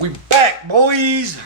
We back, boys.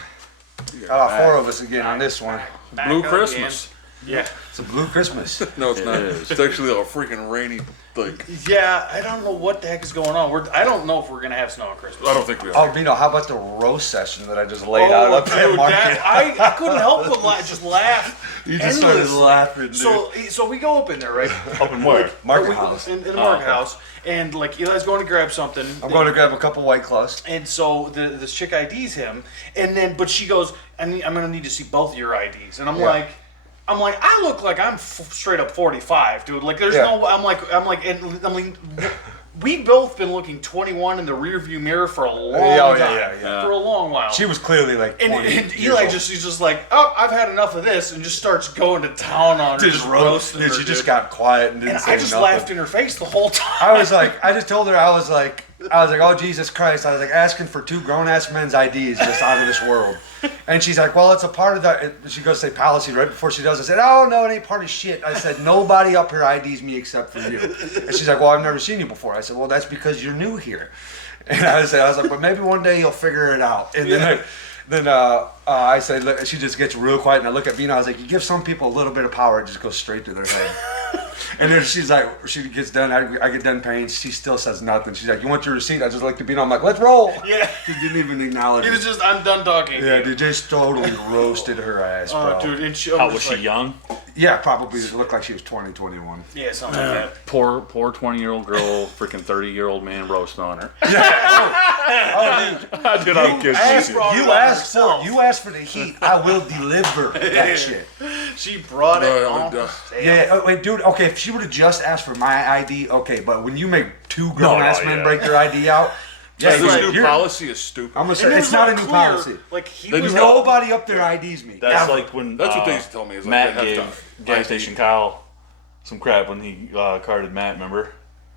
Four of us again on this one. Blue Christmas. Yeah. It's a blue Christmas. No, it's not. It's actually a freaking rainy thing. Yeah, I don't know what the heck is going on. I don't know if we're going to have snow on Christmas. I don't think we Oh, are. Bino, how about the roast session that I just laid out up at dude, Market? I couldn't help but just laugh. You just started endlessly. laughing, dude. So we go up in there, right? Up in where? Market We go House. in the market house, and like Eli's going to grab something. I'm going to grab a couple White Claws. And so this chick IDs him, and then but she goes, I'm gonna need to see both of your IDs, and I'm like, I look like I'm straight up 45, dude. Like there's no, I'm like, and I mean, we both been looking 21 in the rearview mirror for a long time, yeah. for a long while. She was clearly like 20 and years Eli old. she's just like, oh, I've had enough of this, and just starts going to town on her, just roasting her. She dude. just got quiet and didn't And say I just nothing. laughed in her face the whole time. I was like, I just told her, I was like, oh Jesus Christ! I was like asking for two grown ass men's IDs just out of this world, and she's like, well, it's a part of that. She goes to say policy right before she does. I said, oh no, it ain't part of shit. I said, nobody up here IDs me except for you. And she's like, well, I've never seen you before. I said, well, that's because you're new here. And I was like, but maybe one day you'll figure it out. And then I said, look, she just gets real quiet, and I look at Bina. I was like, you give some people a little bit of power, it just goes straight through their head. And then she's like, she gets done, I get done paying, she still says nothing. She's like, you want your receipt? I just looked at Bina, I'm like, let's roll. Yeah. She didn't even acknowledge He it. was just, I'm done talking. Yeah, dude, just totally roasted her ass, bro. Dude, and she How was she young? Yeah, probably it looked like she was 20, 21. Yeah, something like that. Poor 20-year-old girl, freaking 30-year-old man roasting on her. Oh, dude, Dude, I'm kidding. you asked for the heat, I will deliver that shit. She brought it No, on. no. Yeah, wait, dude, okay, if she would have just asked for my ID, okay, but when you make two grown-ass men break their ID out, yeah, This like, new policy is stupid. I'm gonna say, And it it's was, not like, a new clear, policy. Like he They was do Nobody up there IDs me. That's ever. like when That's what they used to tell me. Is like Matt they have gave to gas ID. station Kyle some crap when he carded Matt, remember?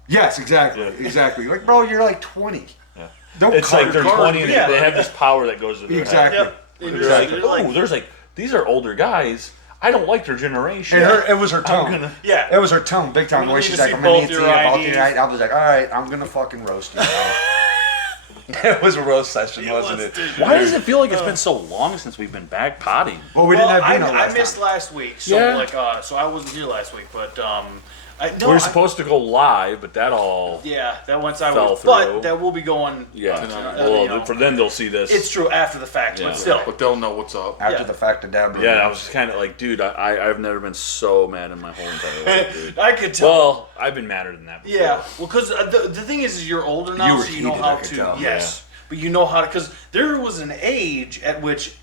Yes, exactly, Yeah. exactly. Like, bro, you're like 20. Yeah. Don't It's card like they're your 20 and yeah. they have this power that goes to their Exactly. head. Yep. And They're you're like, you're oh, there's like, these are older guys. I don't like their generation. And it was her tone. gonna- Yeah. It was her tone, big time. We Where need she's to like, see I'm gonna both need to your see both IDs. your IDs. I was like, all right, I'm gonna fucking roast you. Now. It was a roast session, wasn't it? Why does it feel like it's been so long since we've been back potting? Well, we Well, didn't have Dino I last missed time. last week, so Yeah. so I wasn't here last week, but We were supposed to go live, but that all... yeah, that went Fell sideways. through. But that will be going. Yeah. you know. For them, they'll see this. It's true after the fact, Yeah. but still. But they'll know what's up. After yeah. the fact of Dabber. Yeah, I was kind of like, dude, I've never been so mad in my whole entire life, dude. I could tell. Well, I've been madder than that before. Yeah, well, because the thing is you're older now, You were so you know heated, how I could to. tell. Yes, but you know how to. Because there was an age at which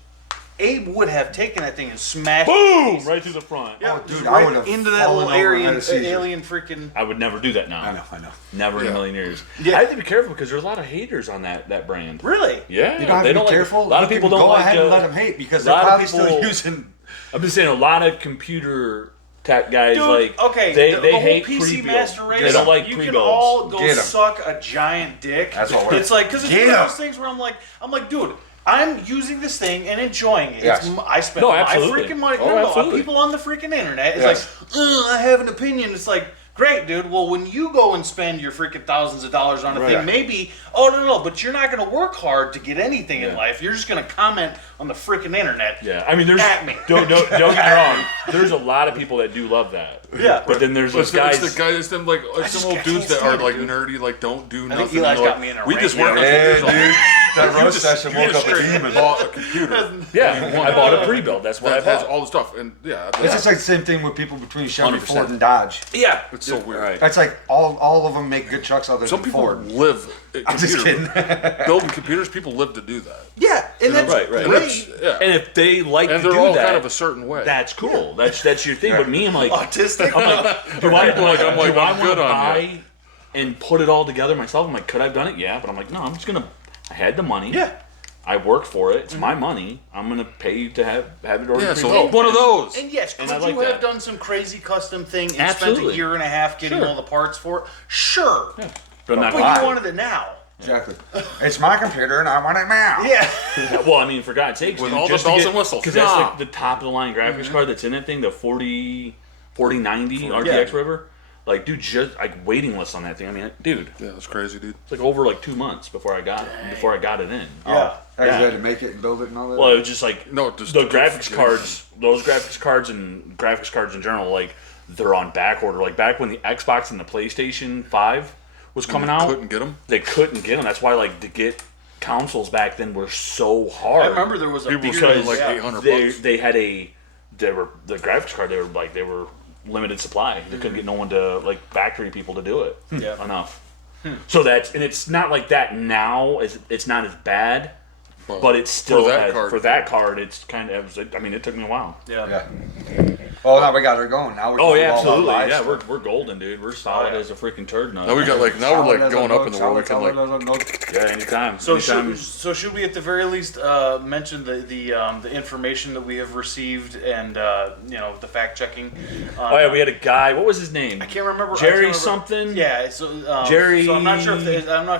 Abe would have taken that thing and smashed. Boom! Right through the front. Yeah, Oh, dude, just I right would've into that fallen little over and alien, had a seizure. alien freaking. I would never do that now. I know. Never in Yeah. a million years. Yeah. I have to be careful because there's a lot of haters on that brand. Really? Yeah, You don't have they to don't be like. careful. A lot of You people can don't go like. ahead and let them hate because a they're lot of probably people- still using. I'm just saying, a lot of computer tech guys Dude, like. okay, they the whole hate PC pre-build. Master Race. They don't like You pre-builds. can all go Get 'em. suck a giant dick. That's what we're- It's like because it's Get one of 'em. those things where I'm like, dude. I'm using this thing and enjoying it. Yes. I spent No, my absolutely. freaking money. Oh, No, absolutely. people on the freaking internet. It's Yes. like, I have an opinion. It's like, great, dude. Well, when you go and spend your freaking thousands of dollars on a Right. thing, maybe, oh, no, but you're not going to work hard to get anything in Yeah. life. You're just going to comment on the freaking internet. Yeah, I mean, there's. At me. Don't get me wrong. There's a lot of people that do love that. Yeah. But then there's It's those guys. the guys, it's them like just some old can't dudes that stand are it, like dude. nerdy, like don't do think nothing. Eli's They're got like, me in a we rant just here. work on Yeah, computers all dude. That You roast just- session you woke just up a straight demon. bought a computer Yeah, I bought a pre-built. That's what that I has bought. all the stuff, and yeah, It's just like the same thing with people between Chevy, 100%. Ford, and Dodge. Yeah, it's so weird. Right. It's like all of them make good trucks other Some than people Ford. live. I'm just kidding. Building computers, people live to do that. Yeah, and that's Right. And great. that's, yeah, And if they like and to they're do all that, kind of a certain way. that's cool. That's your thing. But me, I'm like, Autistic. do I I'm like, I'm want good to on buy and put it all together myself? I'm like, could I have done it? Yeah, but I'm like, no, I'm just gonna. I had the money. Yeah. I worked for it. It's my money. I'm gonna pay you to have it ordered. yeah, so pre-built. one of those. And yes, could And I like you have that. done some crazy custom thing and spent Absolutely. a year and a half getting Sure. all the parts for it? Sure. But I'm not But Why? you wanted it now. Exactly. It's my computer and I want it now. Yeah. Well, I mean, for God's sakes, With dude, all the just to bells get- and whistles. Because that's Yeah. like the top of the line graphics card that's in that thing, the 4090 RTX Yeah. River. Like, dude, just like waiting lists on that thing. I mean, dude, Yeah, that's crazy, dude. it's like over like 2 months before I got it in. Yeah. Oh, Yeah. you had to make it and build it and all that. Well, it was just like No, just the graphics cards, those graphics cards and graphics cards in general, like they're on back order. Like back when the Xbox and the PlayStation 5 was coming out, Couldn't get them. they couldn't get them. That's why like to get consoles back then were so hard. I remember there was a People period, spending like yeah. 800 they bucks. they had the graphics card. They were limited supply. They couldn't get no one to like factory people to do it Yeah. enough. So that's and it's not like that now. It's not as bad, Well, but it's still for that card. for that card. It's kind of. I mean, it took me a while. Yeah. yeah. Well, now we got her going. Now we're Oh doing yeah, all about absolutely. live Yeah, stuff. we're golden, dude. We're solid as a freaking turd nut. Now we got like now we're like going up in the world. We can like Yeah, anytime. So anytime. should we at the very least mention the information that we have received and the fact checking? Oh yeah, we had a guy. What was his name? I can't remember. Jerry something. Yeah. So Jerry- So I'm not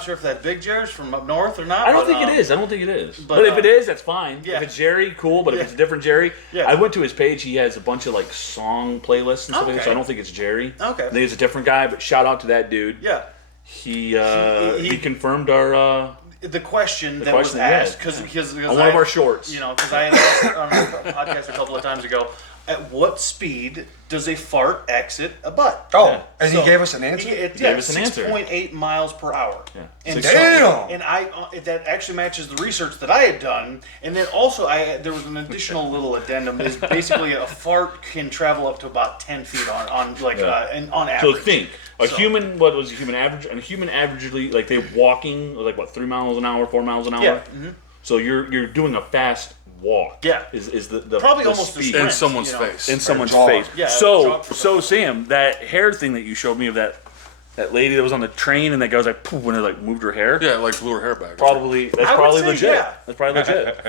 sure if that big Jerry's from up north or not. I don't but, think it is. I don't think it is. but, But if it is, that's fine. yeah. If it's Jerry, cool. But if Yeah. it's a different Jerry, Yeah. I went to his page. He has a bunch of like song playlists and stuff. Okay. So I don't think it's Jerry. Okay. I think it's a different guy. But shout out to that dude. Yeah. He confirmed our The question that question, was asked yeah. because on one of our shorts. because I had asked on a podcast a couple of times ago, at what speed does a fart exit a butt? Oh, Yeah. and So, he gave us an answer? gave us an answer. 6.8 miles per hour. Yeah. And Damn! and that actually matches the research that I had done. And then also there was an additional little addendum. Is basically a fart can travel up to about 10 feet on on So average. think a human. What was a human average? A human averagely like they walking like what 3 miles an hour, 4 miles an hour. Yeah. So you're doing a fast walk. Yeah. Is the Probably the almost a speed. sprint. in someone's you know. face. In someone's jog. face. Yeah, So jog for Sam, that hair thing that you showed me of that lady that was on the train and that guy was like poof when it like moved her hair. Yeah, like blew her hair back. Probably that's I would probably say, legit. yeah. That's probably legit.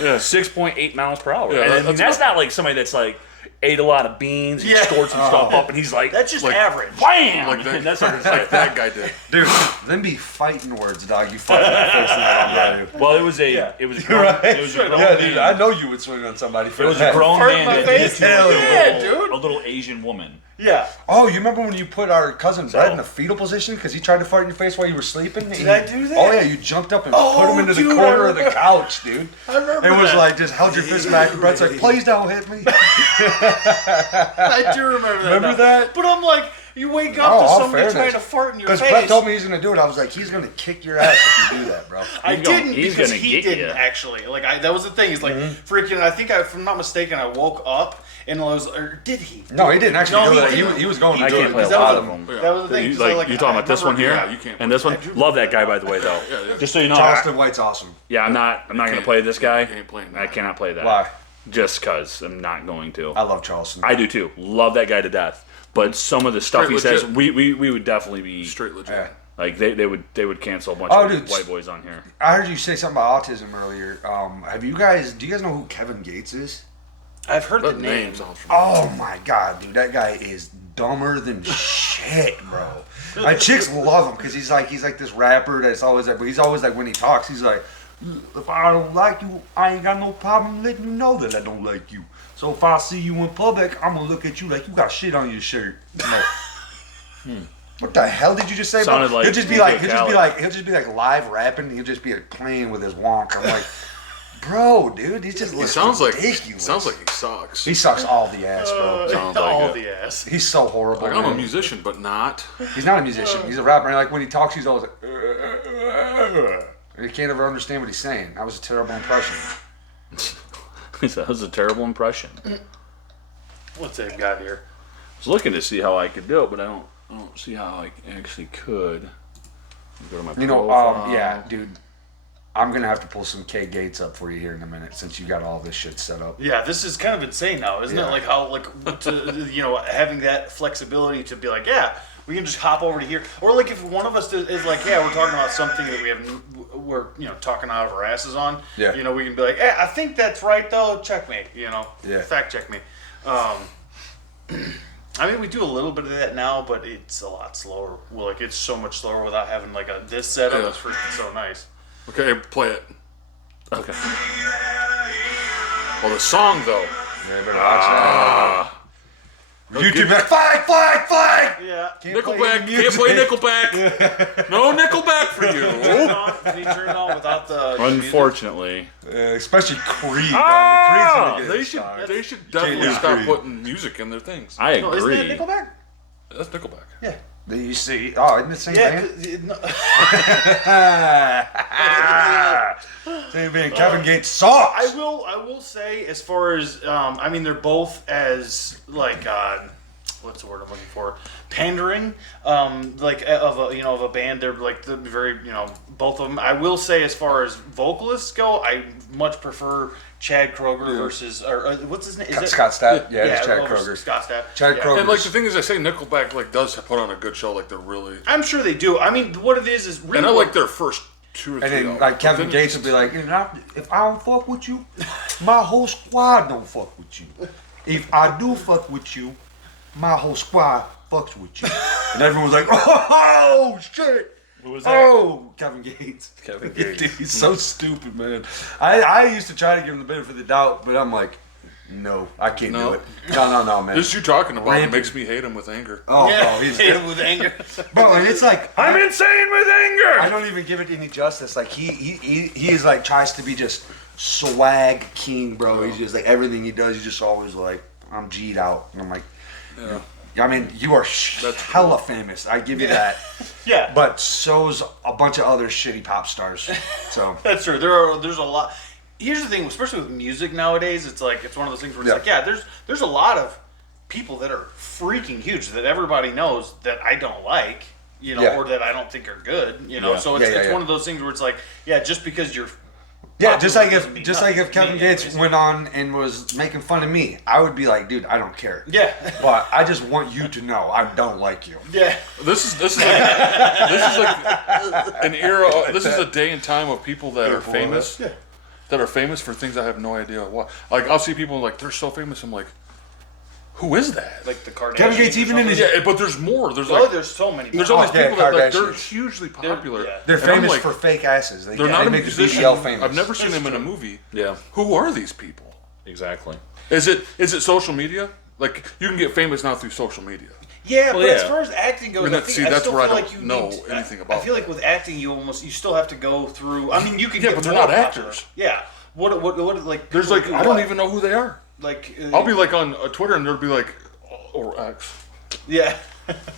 Yeah, 6.8 miles per hour. Yeah, and I mean, that's that's not like somebody that's like ate a lot of beans and Yeah. stored some stuff up and he's like That's just Like- average. wham! Like that- And that's what it's like like. that guy did. Dude, them be fighting words, dog. You fight that face in that on, Well, it was a Yeah. it was a grown, Right. it was a grown Yeah, man. dude, I know you would swing on somebody for It was that. a grown Fart in man my that face? did it to Hell yeah, a dude. little Asian woman. Yeah. Oh, you remember when you put our cousin Brett in a fetal position because he tried to fart in your face while you were sleeping? Did I do that? Oh yeah, you jumped up and Oh, put him into the dude, corner I of the remember. couch, dude. I remember It was that. like just held your fist back, and Brett's like, "Please don't hit me." I do remember that. Remember now. that? But I'm like, you wake up Oh, to all somebody fairness. trying to fart in your Because face. Brett told me he's gonna do it. I was like, he's gonna kick your ass if you do that, bro. I He's gonna- didn't he's because gonna he get didn't ya. actually. Like that was the thing. He's like freaking. I think if I'm not mistaken, I woke up and I was. Or did he? No, he didn't actually No, do he that. didn't. He was going He to do can't it. play a because that lot was of the- them. That was the thing. You, 'cause I, like you talking I about this one remember- here Yeah, you can't and this one. I do Love that remember guy that. by the way though. Yeah. Just so you know, Charleston White's awesome. yeah, I'm not gonna can't- play this guy. you ain't playing I that. cannot play that. Why? Just cause I'm not going to. I love Charleston. I do too. Love that guy to death. But some of the stuff Straight he says, legit. we would definitely be Straight legit. Yeah. like they would cancel a bunch Oh, of dude. white boys on here. I heard you say something about autism earlier. Do you guys know who Kevin Gates is? I've heard the That name. name sounds familiar. Oh my god, dude, that guy is dumber than shit, bro. Like chicks love him because he's like this rapper that's always like, but he's always like when he talks, he's like, if I don't like you, I ain't got no problem letting you know that I don't like you. So if I see you in public, I'm gonna look at you like you got shit on your shirt. I'm like, what the hell did you just say, bro? Sounded like he'll just be DJ like, Khaled. live rapping. He'll just be like playing with his wonk. I'm like, bro, dude, he just He looks sounds like ridiculous. he sucks. He sucks all the ass, bro. Sounds like All it. the ass. He's so horrible. Like I'm a man. musician, but not. He's not a musician. He's a rapper. And like when he talks, he's always like, and you can't ever understand what he's saying. That was a terrible impression. That was a terrible impression. I What's that got here? was looking to see how I could do it, but I don't see how I actually could. Go to my You know, profile. yeah, dude. I'm gonna have to pull some K Gates up for you here in a minute since you got all this shit set up. Yeah, this is kind of insane now, isn't Yeah. it? Like how, having that flexibility to be like, yeah, we can just hop over to here, or like if one of us is like, yeah, we're talking about something that we're talking out of our asses on. Yeah. we can be like, I think that's right though. Check me. Yeah. Fact check me. I mean, we do a little bit of that now, but it's a lot slower. Well, like it's so much slower without having like this setup. Yeah. It's freaking so nice. Okay, play it. Okay. Well, the song though. Yeah, you better watch that. YouTube back, flag. Yeah. Nickelback. Can't play Nickelback. No Nickelback for you. Can you turn it on without the? Unfortunately. Especially Creed. Ah, Creed's They should definitely Yeah. stop Creed. putting music in their things. I No, isn't agree. that Nickelback? That's Nickelback. Yeah. You see, isn't it the same Yeah. band? No. Same band. Kevin Gates sucks. I will say, as far as I mean, they're both as like what's the word I'm looking for? Pandering, like of a band. They're like the very both of them. I will say, as far as vocalists go, I much prefer Chad Kroeger versus or what's his name? Is it Scott Stapp. Yeah, it's Chad over Kroeger. Scott Stapp. Chad Yeah. Kroeger. And like the thing is, I say Nickelback like does put on a good show. Like they're really. I'm sure they do. I mean, what it is really. And I like their first 2 or 3 And then albums. like Kevin But then Gates would be like, if I don't fuck with you, my whole squad don't fuck with you. If I do fuck with you, my whole squad fucks with you. And everyone's like, oh shit. Who was that? Oh, Kevin Gates. Kevin Dude, Gates. he's so stupid, man. I used to try to give him the benefit of the doubt, but I'm like, no, I can't No. do it. No, man. Just you talking about it Rampant. makes me hate him with anger. Oh, Yeah, he's hate him with anger. bro, and it's like I'm insane with anger. I don't even give it any justice. Like he is like tries to be just swag king, bro. He's just like everything he does. He's just always like, I'm G'd out, and I'm like, Yeah. I mean, you are That's hella famous. I give you that. Yeah. But so's a bunch of other shitty pop stars. So That's true. There's a lot. Here's the thing, especially with music nowadays, it's like it's one of those things where it's Yeah. like, there's a lot of people that are freaking huge that everybody knows that I don't like, Yeah. or that I don't think are good, Yeah. So it's, Yeah. one of those things where it's like, just because you're yeah, just like doesn't mean if Kevin nothing. Gates went on and was making fun of me, I would be like, dude, I don't care. yeah, But I just want you to know I don't like you. yeah, This is like an era. This is a day and time of people that are famous. Yeah. That are famous for things I have no idea what. Like I'll see people like they're so famous. I'm like, who is that? like the Kardashians. Kevin Gates, or even in something. his- yeah, but there's more. There's Oh, like there's so many. there's all these yeah, people that like they're Kardashians. hugely popular. yeah. They're And I'm famous like, for fake asses. They, They're not a make the musician. BBL famous. I've never seen That's them in a true. movie. Yeah, Who are these people? exactly. Is it social media? Like you can get famous now through social media. Yeah, Well, but as yeah. far as acting goes, And I that- think, see, I that's still where I feel don't like you know need, anything I about feel like with acting, you still have to go through. I mean, you can Yeah, get but they're more not popular. actors. Yeah. What like? There's people like do I don't what? even know who they are. like. I'll be like on Twitter and there'll be like or X. Yeah.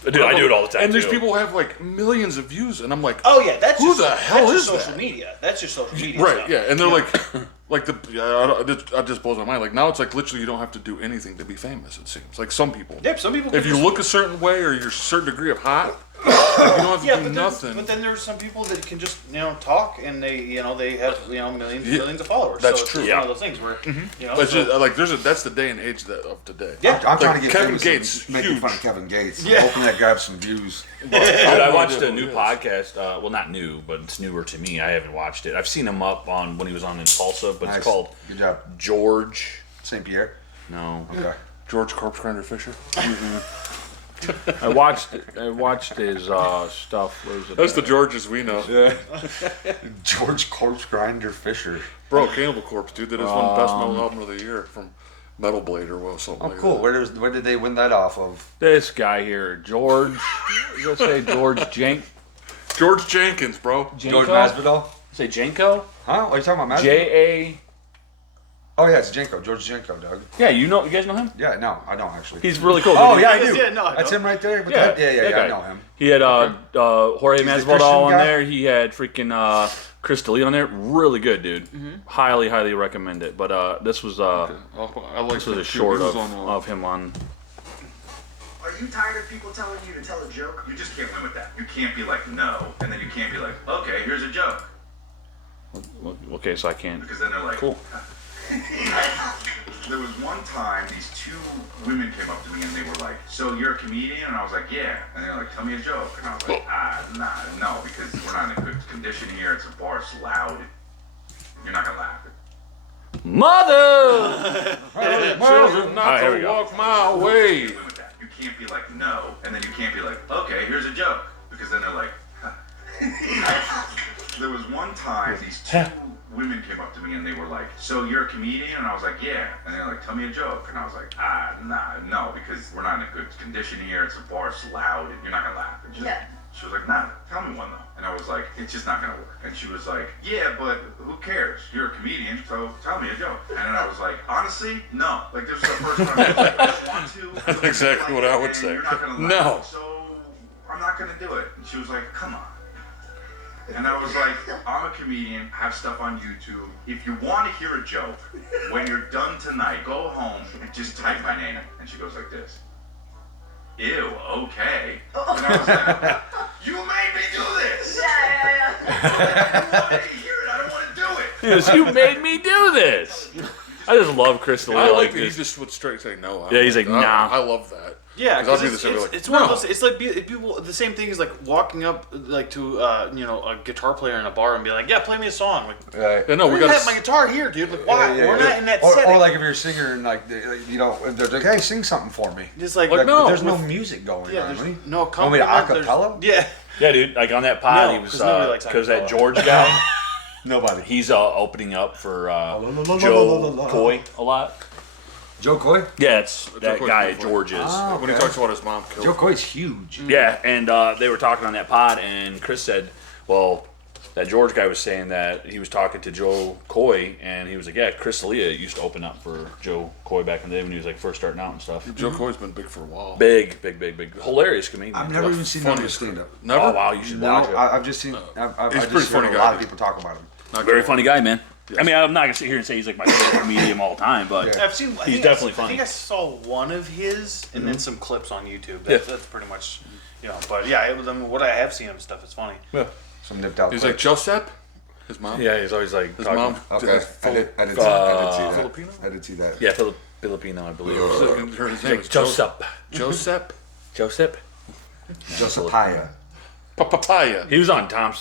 Dude, I do it all the time. And these too. people have like millions of views, and I'm like, Oh yeah, that's Who just, the hell that's is just social that? media. That's just social media. right? stuff. Yeah, and they're like the I just blows my mind. Like now it's like literally you don't have to do anything to be famous. It seems like some people. Yep. Some people. If can you just- look a certain way or you're a certain degree of hot, you don't have to Yeah, do but nothing. but then there's some people that can just talk and they they have millions Yeah, millions of followers. that's so it's true. just Yeah. one of those things where But so- just, like that's the day and age of today. Yeah. I'm trying Like, to get Kevin famous Gates, and making huge. fun of Kevin Gates. Yeah. Hoping that grabs some views. Dude, I watched idea a who new it is. podcast. Well, not new, but it's newer to me. I haven't watched it. I've seen him up on when he was on Impulsive, but Nice. it's called Good job. George. St. Pierre. No, Okay. George Corpse Grinder Fisher. I watched his stuff. What was it? That's the Georges we know. Yeah. George Corpse Grinder Fisher. Bro, Cannibal Corpse, dude, that is one best metal album of the year from Metal Blade or well, something Oh, like cool. that. Where did they win that off of? This guy here, George. Let's say George George Jenkins, bro. George Janko? Masvidal? Say Janko. Huh? What are you talking about, Masvidal? J-A. Oh, yeah, it's Jenko. George Jenko, Doug. Yeah, you guys know him? Yeah, no, I don't actually. He's really cool. Oh, dude. yeah, I Yes, do. yeah, no, I That's don't. him right there? With Yeah, that? Yeah, that I guy. know him. He had Jorge He's the Masvidal Christian on guy? there. He had freaking Chris D'Elia on there. Really good, dude. Highly, highly recommend it. But this was I like this was him a too. short He was of, on, of him on. Are you tired of people telling you to tell a joke? You just can't win with that. You can't be like, no, and then you can't be like, okay, here's a joke. Okay, so I can't. Because then they're like, Cool. There was one time these two women came up to me and they were like, so you're a comedian? And I was like, yeah. And they're like, tell me a joke. And I was like, no, because we're not in a good condition here. It's a bar, it's loud. You're not gonna laugh. Mother. Children not Alright, here we to go. walk my way. Win with that. You can't be like, no, and then you can't be like, okay, here's a joke. Because then they're like, there was one time these two women came up to me and they were like, "So you're a comedian?" And I was like, "Yeah." And they're like, "Tell me a joke." And I was like, no, because we're not in a good condition here. It's a bar, it's loud, and you're not gonna laugh. And she was like, "Nah, tell me one though." And I was like, "It's just not gonna work." And she was like, "Yeah, but who cares? You're a comedian, so tell me a joke." And then I was like, "Honestly, no. Like this was the first time I was like, I just want to." That's exactly what I would say. You're not gonna laugh, No. so I'm not gonna do it. And she was like, "Come on." And I was like, "I'm a comedian, have stuff on YouTube. If you want to hear a joke, when you're done tonight, go home and just type my name." And she goes like this. "Ew, okay." And I was like, "You made me do this." I don't want to hear it. I don't want to do it. Because you made me do this. I just love Chris D'Elia I like like that he this. just would straight say no. Yeah, he's like, nah. I love that. Yeah, 'Cause I'll because do this every, like, it's one of no. those. It's like people. The same thing is like walking up like to a guitar player in a bar and be like, "Yeah, play me a song." Like, Right. Yeah, no, we I got have my guitar here, dude. Like, why? Yeah, We're yeah. not in that or, setting. or like if you're a singer and like you know they're like, "Hey, sing something for me." just like, Like, no. There's no music going yeah, on. there's Really. no Want me to accompaniment, acapella? Yeah. Yeah, dude. Like on that pod, No, he was 'cause nobody likes because that acapella. George guy, Nobody. he's opening up for Joe Coy a lot. Joe Coy. Yeah, it's that Coy's guy pretty funny. George is. Ah, When he talks about his mom killed Joe him. Coy's huge. Yeah, and they were talking on that pod, and Chris said, well, that George guy was saying that he was talking to Joe Coy, and he was like, yeah, Chris D'Elia used to open up for Joe Coy back in the day when he was like first starting out and stuff. Joe Coy's been big for a while. Big. Hilarious comedian. I've never even seen him Funniest stand up. Never? Oh, wow, you should No, watch it. I've just seen. I've He's a just pretty heard funny a guy, lot of dude. people talk about him. Not Very good. funny guy, man. Yes. I mean, I'm not going to sit here and say he's like my favorite comedian of all time, but Yeah. I've seen. He's definitely funny. I think I saw one of his, and then some clips on YouTube. Yeah. That's pretty much, But yeah, I mean, what I have seen of stuff is funny. yeah. Some nipped out. He's like Josep, his mom. Yeah, he's always like His talking. mom. Okay, I did see that. Filipino? I did see that. Yeah, Filipino, I believe. His name Like is Joseph. Josep. Josephiah. Papaya. He was on Tom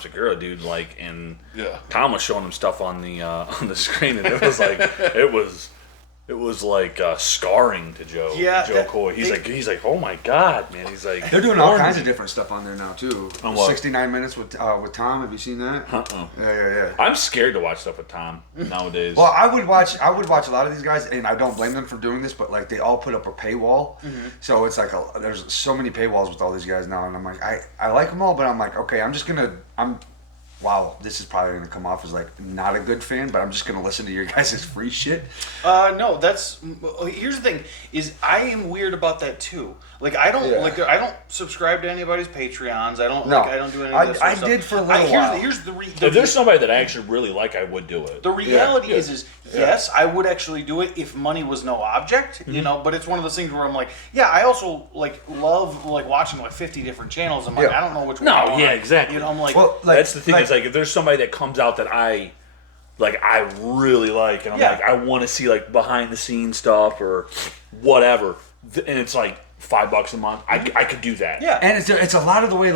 Segura, dude. Like, and Yeah. Tom was showing him stuff on the screen, and it was like it was like scarring to Joe. Yeah, Joe that- Coy. He's like, oh my god, man. He's like, They're doing all kinds of different stuff on there now too. On what? 69 minutes with Tom. Have you seen that? Yeah. I'm scared to watch stuff with Tom nowadays. Well, I would watch a lot of these guys, and I don't blame them for doing this, but like they all put up a paywall, so it's like there's so many paywalls with all these guys now, and I'm like, I like them all, but I'm like, okay, wow, this is probably gonna come off as like not a good fan, but I'm just gonna listen to your guys' free shit. No, here's the thing: is I am weird about that too. Like I don't I don't subscribe to anybody's Patreons. I don't do any of this. I stuff. did for a little while. Here's the if there's somebody that I actually really like, I would do it. The reality is yes, I would actually do it if money was no object, but it's one of those things where I'm like, yeah, I also like love like watching like 50 different channels. I'm like, Yeah. I don't know which one. No, I want. yeah, exactly. I'm like, Well, like, That's the thing. Is like if there's somebody that comes out that I really like, and I'm Yeah. like, I want to see like behind the scenes stuff or whatever, and it's like $5 a month. I could do that. yeah, And it's a lot of the way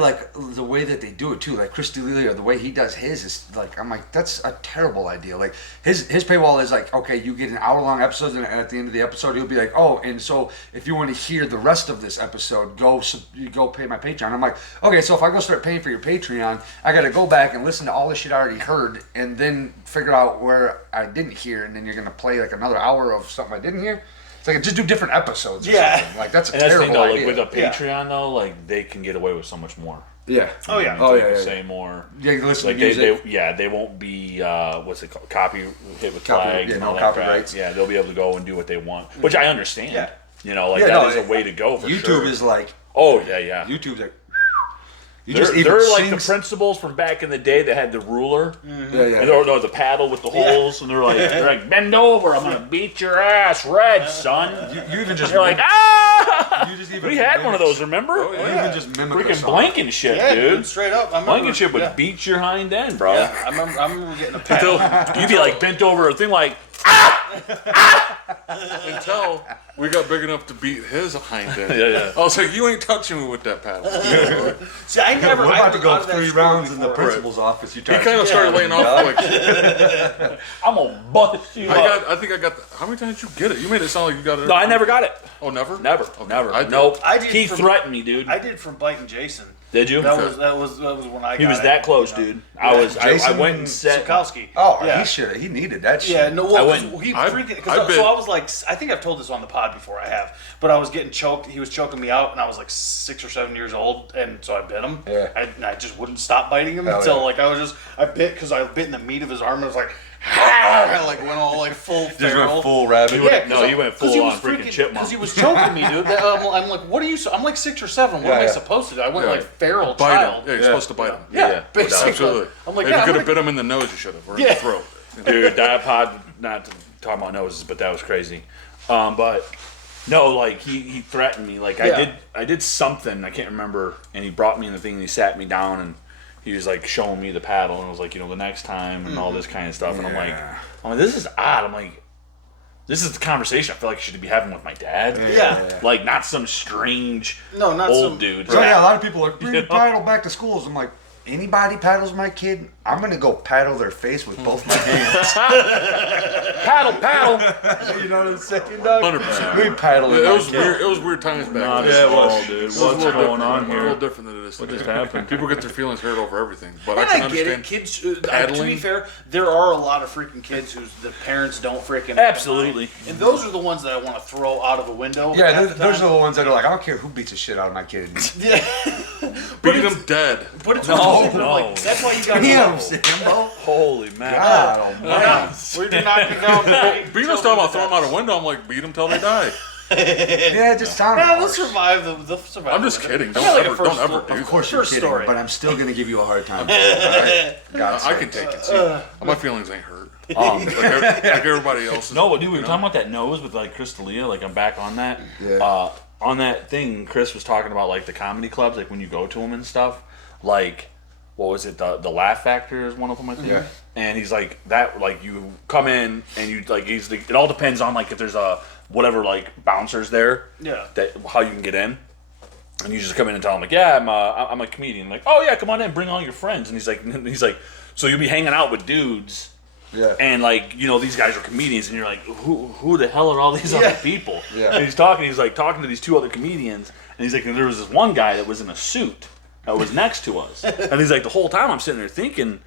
that they do it too. Like Chris D'Elia, the way he does his is like, I'm like, that's a terrible idea. Like his paywall is like, okay, you get an hour-long episode, and at the end of the episode he'll be like, oh, and so if you want to hear the rest of this episode, go pay my Patreon. I'm like, okay, so if I go start paying for your Patreon, I got to go back and listen to all the shit I already heard, and then figure out where I didn't hear, and then you're gonna play like another hour of something I didn't hear. It's like just do different episodes. Or Yeah. something. Like that's a And that's the terrible thing though, idea. like with a Yeah. Patreon though, like they can get away with so much more. Yeah. Oh, yeah. Oh, They yeah, can yeah, say yeah. more. Yeah, you can listen Like to music. they won't be what's it called, copy hit with Copy- flags yeah, and no all that crap. copyrights. Yeah, they'll be able to go and do what they want, which I understand. Yeah. You know, like Yeah, that no, is a way to go for YouTube sure. is like Oh yeah. YouTube's like They're like the principals from back in the day that had the ruler, Yeah. or the paddle with the holes, and they're like, bend over, I'm gonna beat your ass, red, son. You even just You're like, ah! you just even We had one of those, remember? You even just mimic a Freaking song. blanking shit, yeah, dude. straight up. I remember, Blanking shit would yeah. beat your hind end, bro. Yeah, I remember getting a paddle. You'd be like bent over a thing like, Until we got big enough to beat his hind end. Yeah. I was like, you ain't touching me with that paddle. See, I never. We're I about to was go out of that 3 school rounds in the before. principal's office. You He kind of started laying off like, I'm gonna bust you up. I think I got, how many times did you get it? You made it sound like you got it. No, I never got it. Oh, never? Never. Okay. Never. I did. Nope. I did He for- threatened me, dude. I did from biting Jason. Did you? That was when I got He was it, that close, you know. dude. I Jason went and set. Sikowski. Oh, yeah. he needed that shit. Yeah, no, well, I went- he I- freaking. I bet- So I was like, I think I've told this on the pod before. I have, but I was getting choked. He was choking me out, and I was like 6 or 7 years old, and so I bit him. Yeah. And I just wouldn't stop biting him Hell until yeah. like I bit because I bit in the meat of his arm. And I was like, I like went all like full Just feral. went full rabbit. Yeah, No, he went full on freaking chipmunk. Because he was choking me, dude. I'm like, what are you? I'm like 6 or 7. What am I Yeah. supposed to do? I went Yeah. like feral Bite child. him. Yeah, you're supposed to bite him. Yeah, basically. Absolutely. I'm like, if yeah, you I'm could like- have bit him in the nose, you should have, or in Yeah. the throat. Dude, that pod, not to talk about noses, but that was crazy. But no, like he threatened me. Like Yeah. I did something, I can't remember, and he brought me in the thing and he sat me down and he was like showing me the paddle and was like, the next time and all this kind of stuff. And I'm like, this is odd. I'm like, this is the conversation I feel like I should be having with my dad. Yeah. Like not some strange No, not old some- dude. So yeah, a lot of people are like, bring You the know? paddle back to schools. I'm like, anybody paddles my kid, I'm gonna go paddle their face with both my hands. Paddle. You know what I'm saying, dog? 100%. We paddling. It my was kid. weird. It was weird times back Not then. at all, It dude. was a What's little going different. on A little here? different than it is today. just happened? People get their feelings hurt over everything, but I And can I get understand. it, kids. To be paddling. fair, there are a lot of freaking kids whose the parents don't freaking Absolutely. and those are the ones that I want to throw out of a window. Yeah, half those, the those time. are the ones that are like, I don't care who beats the shit out of my kid. Yeah, Beat them dead. but it's No, one of those no. like, that's why you got Damn, to Sambo. Holy man. God almighty. We're knocking down. Beatles talking about throwing them out a window. I'm like, beat them till they die. Yeah, just sound Yeah, they'll harsh. survive. They'll survive. I'm just the kidding. winter. Don't I feel ever, like a don't first ever story- do Of course you're First kidding, story. but I'm still gonna give you a hard time. Alright? God I can take it. See, my feelings ain't hurt. Like everybody else's. No, but dude, we were talking about that nose with like Chris D'Elia. Like I'm back on that. Yeah. On that thing, Chris was talking about like the comedy clubs, like when you go to them and stuff. Like, what was it? The Laugh Factor is one of them, I think. Yeah. And he's like that. Like you come in and you like he's like, it all depends on like if there's a whatever like bouncers there. Yeah. That how you can get in. And you just come in and tell him like, yeah, I'm a comedian. Like, oh yeah, come on in, bring all your friends. And he's like, so you'll be hanging out with dudes. Yeah. And like, these guys are comedians, and you're like, who the hell are all these other people? Yeah. And he's talking to these two other comedians, and he's like, and there was this one guy that was in a suit that was next to us, and he's like, the whole time I'm sitting there thinking,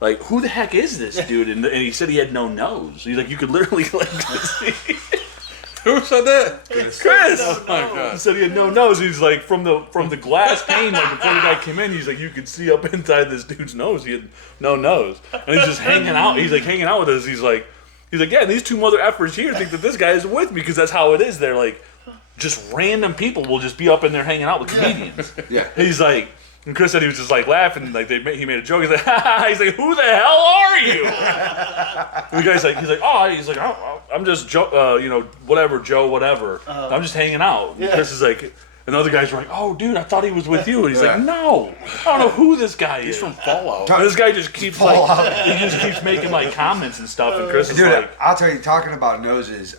like, who the heck is this dude? And he said he had no nose. He's like, you could literally like see. Who said that? Chris. Oh my He god. said he had no nose. He's like from the glass pane, like before the guy came in, he's like you could see up inside this dude's nose. He had no nose, and he's just hanging out. He's like hanging out with us. He's like, yeah. These two mother effers here think that this guy is with me because that's how it is. They're like, just random people will just be up in there hanging out with comedians. Yeah. He's like. And Chris said he was just like laughing, like he made a joke. He's like, he's like, who the hell are you? And the guy's like, I'm just whatever, Joe, whatever. I'm just hanging out. And Chris is like, and the other guys were like, oh, dude, I thought he was with you. And he's like, no, I don't know who this guy is. He's from Fallout. And this guy just keeps he just keeps making like comments and stuff. And Chris is Dude, like, I'll tell you, talking about noses,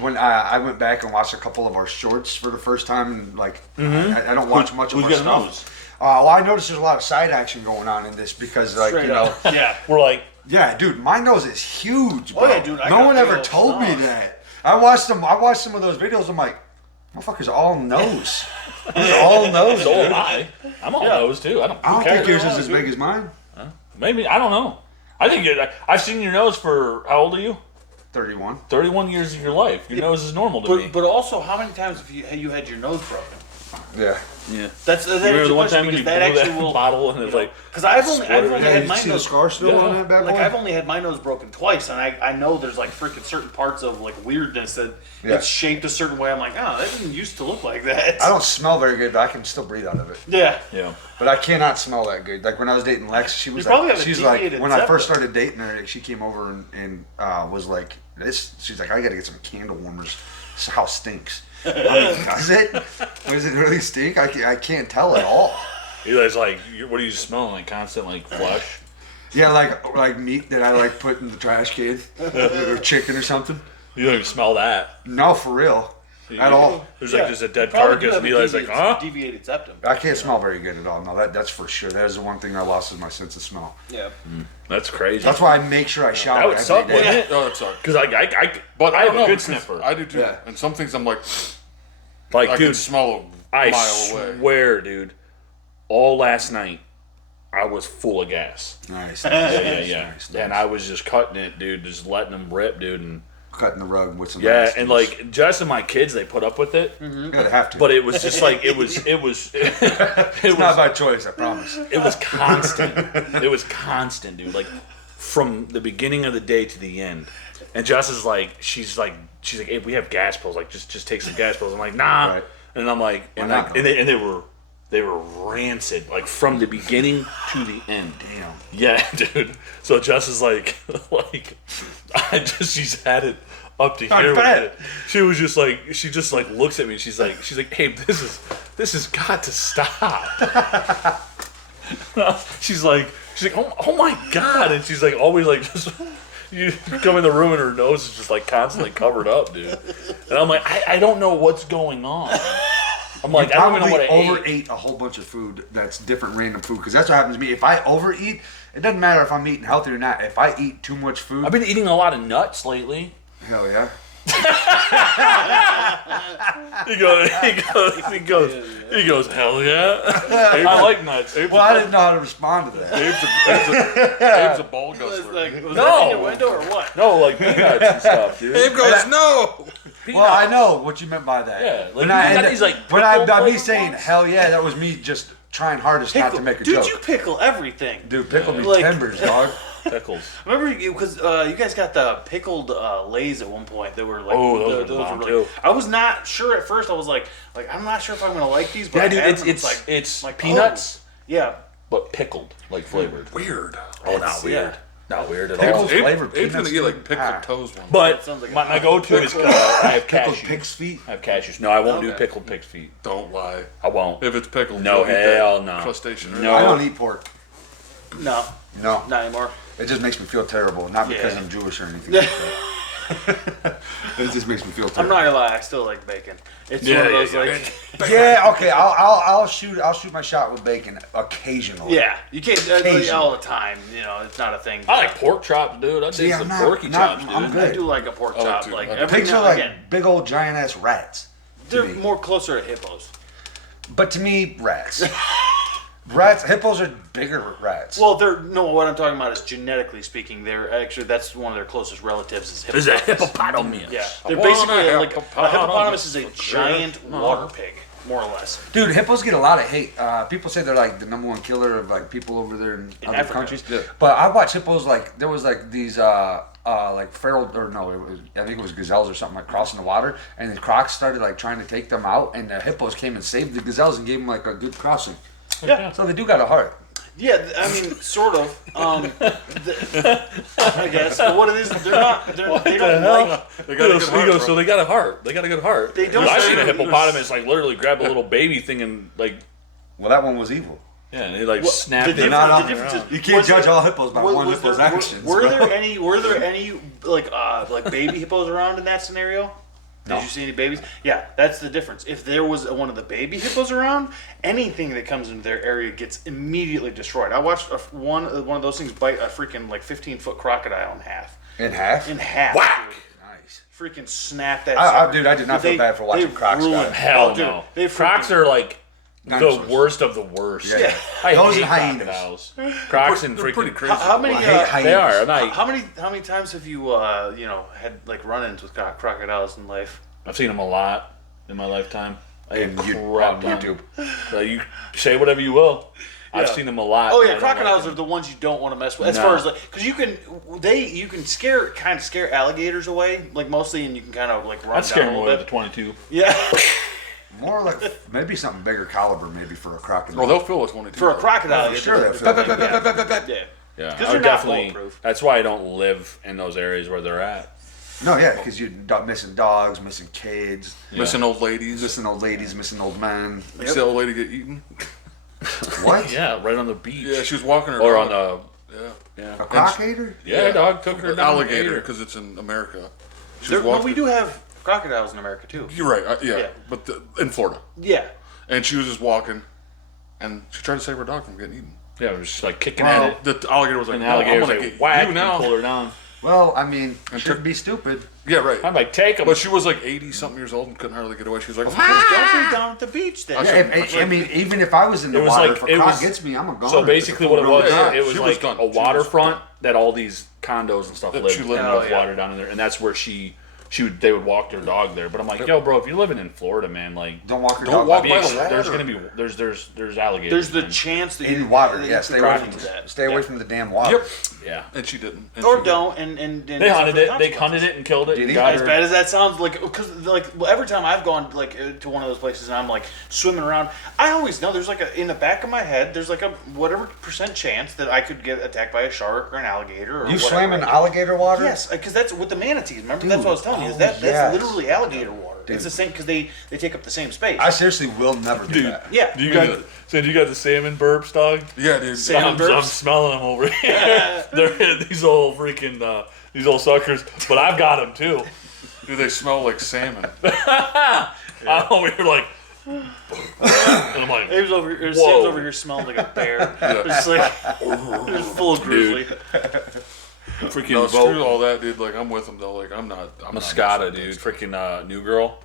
when I went back and watched a couple of our shorts for the first time, and like, I don't watch much of who's our got a stuff. nose? Well, I noticed there's a lot of side action going on in this because, like, Straight you know, up. Yeah. We're like, yeah, dude, my nose is huge, bro. Oh, yeah, dude, I no got one big ever old told me snob. that. I watched some of those videos. I'm like, motherfuckers, all nose. It's all nose. so dude. am I. I'm all Yeah. nose too. I I don't care. think yours is as big as mine. Maybe I don't know. I think I've seen your nose for how old are you? 31. 31 years of your life. Your nose is normal to me. But also, how many times have you had your nose broken? Yeah. Yeah. That Remember is the a one question time when you because blew that that actually will. bottle and it was like, Because I've only Yeah, had you my see the nose. scar still on that bad boy? Like I've only had my nose broken twice, and I know there's like freaking certain parts of like weirdness that Yeah. it's shaped a certain way. I'm like, oh, that didn't used to look like that. I don't smell very good, but I can still breathe out of it. Yeah. yeah. But I cannot smell that good. Like when I was dating Lex, she was probably like, have a she's like, deviated when I first septum. started dating her, she came over and was like, this. She's like, I gotta get some candle warmers. This house stinks. I'm like, does it? Does it really stink? I can't tell at all. You guys like, what are you smelling like? Constant like flesh? Yeah, like meat that I like put in the trash can or chicken or something. You don't even smell that. No, for real, at all. There's like just a dead Probably do carcass, have and a Eli's like, huh? deviated septum. I can't smell very good at all. No, that's for sure. That is the one thing I lost is my sense of smell. Yeah. That's crazy. That's why I make sure I shower That would every suck, day. wouldn't it? Oh, that sucks. Because I But I I have don't know. a good because sniffer. I do too. Yeah. And some things I'm like, like, I dude, can smell a I mile away. swear, dude. all last night, I was full of gas. Nice. Yeah. Nice. And I was just cutting it, dude. Just letting them rip, dude. And Cutting the rug with some. yeah, nice and juice. like Jess and my kids, they put up with it. You gotta have to. But it was just like it was it's not by choice, I promise. It was constant. It was constant, dude. Like from the beginning of the day to the end. And Jess is like, she's like, hey, we have gas pills. Like, just take some gas pills. I'm like, nah. Right. And I'm like, and Why not? they were rancid, like from the beginning to the end. Damn. Yeah, dude. So Jess is like, she's had it up to I here. bet. With it. She was just like, she just like looks at me. She's like, hey, this has got to stop. she's like, oh my god, and she's like always like just. You come in the room and her nose is just like constantly covered up, dude. And I'm like, I don't know what's going on. I'm like, I don't even know what I overate a whole bunch of food that's different random food because that's what happens to me. If I overeat, it doesn't matter if I'm eating healthy or not. If I eat too much food, I've been eating a lot of nuts lately. hell yeah. He goes, hell yeah. I like nuts. Well, I didn't know how to respond to that. Abe's a ball Was guzzler. that No. in your window or what? No, like peanuts and stuff, dude. Abe goes, no! Well, I know what you meant by that. Yeah, like when you I got these, like, when I pickle me flavored saying ones? hell yeah, that was me just trying hardest not to make a Dude, joke. you pickle everything. Dude, pickle me Like- timbers, dog. Pickles. Remember, because you guys got the pickled Lays at one point. They were like, Oh, those were bomb, too. I was not sure at first. I was like I'm not sure if I'm gonna like these. But Yeah, I dude, had them, it's like, peanuts, oh. Yeah, but pickled, like flavored. Weird. Oh, not yeah. weird. Not weird at Pickles all. flavored Abe's gonna peanuts, get like dude. pickled Ah. toes one. But sounds like my a- go-to is I have Pickled cashews. pig's feet. I have cashews. No, I won't do Okay. pickled pig's feet. Don't lie. I won't. If it's pickled, No, you'll eat that hell no. Crustacean. Right? No. I don't eat pork. no, No, not anymore. it just makes me feel terrible. Not because Yeah. I'm Jewish or anything. Like that. It just makes me feel I'm terrible. not gonna lie. I still like bacon. It's Yeah, one of those yeah, like. Yeah, okay. I'll shoot my shot with bacon occasionally. Yeah, you can't Occasionally. all the time. You know, it's not a thing. I like pork chops, dude. I See, dig I'm some not- porky not- chops, I'm dude. good. I do like a pork I like chop. to. Like Pigs every Pigs now are and like again. big old giant ass rats. to They're me. more closer to hippos. But to me, rats. Hippos are bigger rats. Well, they're no. What I'm talking about is genetically speaking. They're actually that's one of their closest relatives is There's a hippopotamus. hippopotamus. Yeah, they're wanna basically have like a hippopotamus is a giant water pig, more or less. Dude, hippos get a lot of hate. People say they're like the #1 killer of like people over there in other Africa. countries. Yeah. But I watch hippos like there was like these like feral or no, I think it was gazelles or something like crossing the water, and the crocs started like trying to take them out, and the hippos came and saved the gazelles and gave them like a good crossing. Yeah, So they do got a heart. yeah. I mean, sort of. I guess. But what it is, they're not. They don't like. They got a good He heart, goes, bro. so they got a heart. They got a good heart. They don't I've say seen a that- hippopotamus like literally grab a little baby thing and like, Well, that one was evil. yeah, and they like Well, snapped the it. Not difference all- is- you can't was judge there- all hippos by one was hippo's there- actions. Were bro. there any like baby hippos around in that scenario? Did you see any babies? Yeah, that's the difference. If there was one of the baby hippos around, anything that comes into their area gets immediately destroyed. I watched one of those things bite a freaking like 15-foot crocodile in half. In half? In half. Whack! Dude. Nice. Freaking snap that. Dude, I did not feel bad for watching crocs die. Hell Oh, dude, no. they Crocs freaking- are like Dinosaurs. the worst of the worst. Yeah. I Those hate and hyenas. crocodiles. Crocs and They're pretty freaking. crazy. How many? I hate hyenas. They are. And I, How many times have you had like run-ins with crocodiles in life? I've seen them a lot in my lifetime. I And have you- crap on ton. YouTube. You say whatever you will. I've Yeah. seen them a lot. Oh I yeah, don't crocodiles like are the ones you don't want to mess with. As No. far as like, because you can scare alligators away, like mostly, and you can kind of like run I'd scare down them a away little with the bit. 22. Yeah, More like maybe something bigger caliber, maybe for a crocodile. Well, they'll fill us 22. for a crocodile, for yeah, sure, they're- they'll they're- feel yeah. Yeah, 'Cause I they're would not definitely. bulletproof. That's why I don't live in those areas where they're at. No, yeah, because you're missing dogs, missing kids, Missing old ladies. missing old ladies, missing old men. You see the old lady get eaten? What? Yeah, right on the beach. Yeah, she was walking her Or on dog. the. Yeah. A croc hater? Yeah, dog took her An down. alligator, because it's in America. She There- was no, walking. we do have crocodiles in America too. You're right. Yeah. Yeah. But in Florida. Yeah, And she was just walking, and she tried to save her dog from getting eaten. Yeah, it was just like kicking Wow. at it. The alligator was like, And the "No, I'm alligator's gonna like, get whack, you and now." pull her down. Well, I mean, shouldn't be stupid. Yeah, right. I'm like, take them. But she was like 80-something years old and couldn't hardly get away. She was like, Don't be down at the beach then. Yeah, I mean, even if I was in the was water, like- if it a cop was- gets me, I'm a goner. So basically, what it was, Yeah, it was she was like done. a She was waterfront that all these condos and stuff That lived she in lived with in. Oh, water down in there, and that's where they would walk their dog there. But I'm like, yo, bro, if you're living in Florida, man, like, Don't walk your Don't dog walk by by the the beach. there's water. gonna be there's alligators. There's the man. chance that In you water, that yeah. you Stay could away run from into that. stay away Yeah. from the damn water. yep. Yeah. And she didn't. And Or she don't, and They hunted it. They consequences. hunted it and killed it. Did And he? got As her. bad as that sounds, like, because like every time I've gone like to one of those places and I'm like swimming around, I always know there's like in the back of my head there's like a whatever % chance that I could get attacked by a shark or an alligator. Or You whatever. swam in alligator water? Yes, because that's with the manatees. Remember, Dude, that's what I was telling you. Is oh, that's yes. literally alligator water. Dude. It's the same because they take up the same space. I seriously will never do that. yeah. Do you Me got? neither. So you got the salmon burps, dog? Yeah, dude. Salmon I'm burps? smelling them over here. They're these old freaking these old suckers, but I've got them too. Do they smell like salmon? I'm over here like, and I'm like, Abe's over here. Whoa. Sam's over here smelling like a bear. It's like it's full of grizzly. freaking No, boat. screw all that, dude. Like, I'm with them, though. Like, I'm not. Moscata, dude. Freaking New Girl.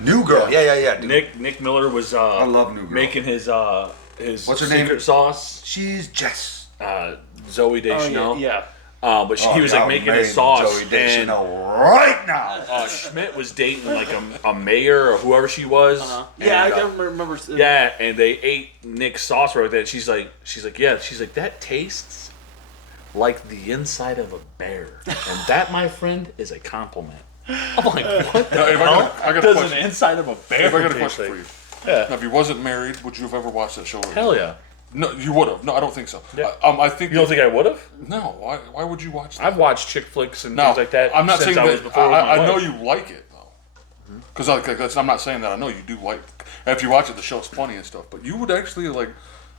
New girl. Yeah, dude. Nick Miller was I love New Girl. making his What's her secret name? sauce. She's Jess. Zoe Deschanel. Oh, yeah. But he was like I'm making married his to sauce, Zoe and Deschanel right now. Schmidt was dating like a mayor or whoever she was. Yeah, And, I don't remember. yeah, and they ate Nick's sauce right there. She's like, that tastes like the inside of a bear, and that, my friend, is a compliment. I'm like, what the Now, if hell I got a does question. an inside of a bear If I got a taste question like? for you. Yeah. Now, if you wasn't married, would you have ever watched that show? Hell yeah. No, you would have. No, I don't think so. Yeah. I think. You don't think I would have? No. Why would you watch that? I've watched chick flicks and No, things like that. I'm not since saying I that. was before with my I know wife. you like it though, because I'm not saying that. I know you do like. If you watch it, the show's funny and stuff. But you would actually like,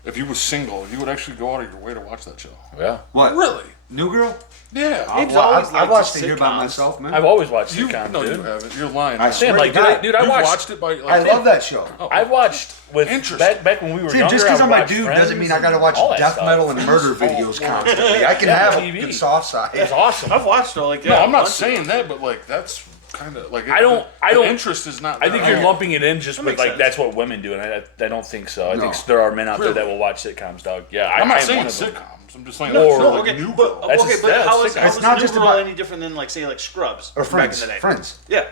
if you was single, you would actually go out of your way to watch that show. Yeah. What? Really? New girl? Yeah. Abe's always I liked watched his it here by sitcoms. myself, man. I've always watched You, sitcoms, no, dude. you haven't. You're lying. I swear Man, like, to God. dude, I You've watched. watched it by. Like, I love that show. I watched with Interesting. back when we were See, younger. just because I I'm would a watch dude Friends doesn't mean I gotta and watch all that death stuff. metal and murder videos constantly. I can have a TV. good soft It's side. awesome. I've watched it. Like, No, yeah, I'm not bunch of saying that, but like that's kind of like. I don't- The interest is not. I think there. you're lumping it in just with makes like sense. that's what women do, and I don't think so. I No. think there are men out there that Really? will watch sitcoms, dog. Yeah, I'm not I'm saying one of them. sitcoms. I'm just saying. Or- that show, No, like okay, New but Girl. That's okay, just- but yeah, how it's is, how It's is not New just Girl about- any different than like say like Scrubs Or back Friends. in the day? Friends. Yeah.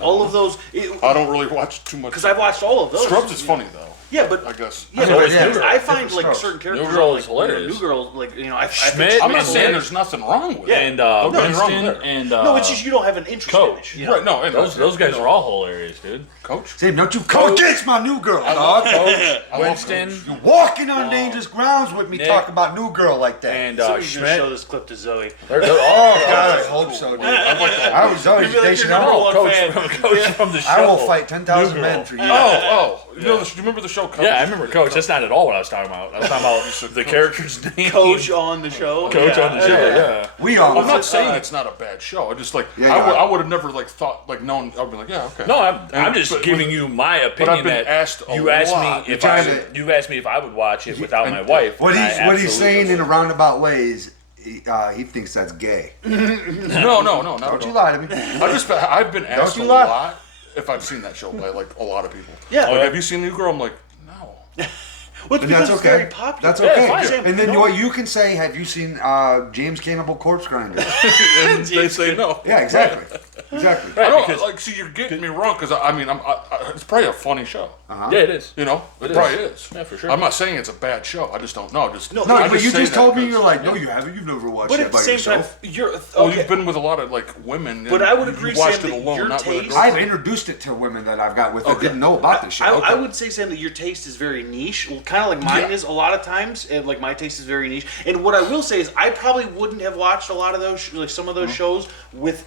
All of those. I don't really watch too much. Because I've watched all of those. Scrubs is funny though. Yeah, but I guess. Yeah, So but is New Girl. I find Different like strokes. certain characters. New Girl like, is hilarious. New Girl, like I Schmidt, think I'm not and saying Nick- there's nothing wrong with it. and Don't get me wrong Winston there. and no, it's just you don't have an interest Coach. in it. You know? Right? No, and those guys are all hilarious, dude. Coach. See, don't you coach against my new girl, dog. I love Winston Coach. You're walking on dangerous grounds with me Nick. talking about new girl like that. and Somebody's gonna Schmidt. show this clip to Zoe. They're Oh all God, I hope so, dude. I was always You'd be like, patient. you're number I one Coach fan. from the show. will fight 10,000 New men Girl. for you. Oh, you know, do you remember the show Coach? Yeah, I remember Coach. That's not at all what I was talking about. I was talking about the character's name. Coach on the show. Coach Yeah. on the show. Yeah. We all. I'm not saying it's not a bad show. I just like Yeah, I would have never like thought like known. I'd be like, yeah, okay. No, I'm And- just but- giving you my opinion. I've been that asked a you asked lot. me if You're I trying to- you asked me if I would watch it without and- my wife. What and he's I what he's absolutely saying in a would. roundabout way is he thinks that's gay. No, not Don't at you all. lie to me. I've been asked you a lie. lot if I've seen that show by like a lot of people. Yeah. Like, Oh, yeah. have you seen New Girl? I'm like, no. Well, it's And because that's it's very okay. popular. That's Yeah, okay. fine. And then what you can say, have you seen James Cannibal Corpse Grinder? And they say no. Yeah, exactly. Exactly. I don't because- like. See, you're getting me wrong because I mean, it's probably a funny show. Yeah, it is. You know, it is. probably is. Yeah, for sure. I'm not saying it's a bad show. I just don't know. Just No, No, I but you say just that told me because- you're like, no, you haven't. You've never watched But that at by the same yourself. time, you're Well, okay. you've been with a lot of like women. But and I would you agree, watched Sam, it that alone, your not with a taste- girlfriend. I've introduced it to women that I've got with that Okay. didn't know about this shit. I would say, Sam, that your taste is very niche, kind of like mine Yeah. is a lot of times. Like my taste is very niche. And what I will say is, I probably wouldn't have watched a lot of those, like some of those shows,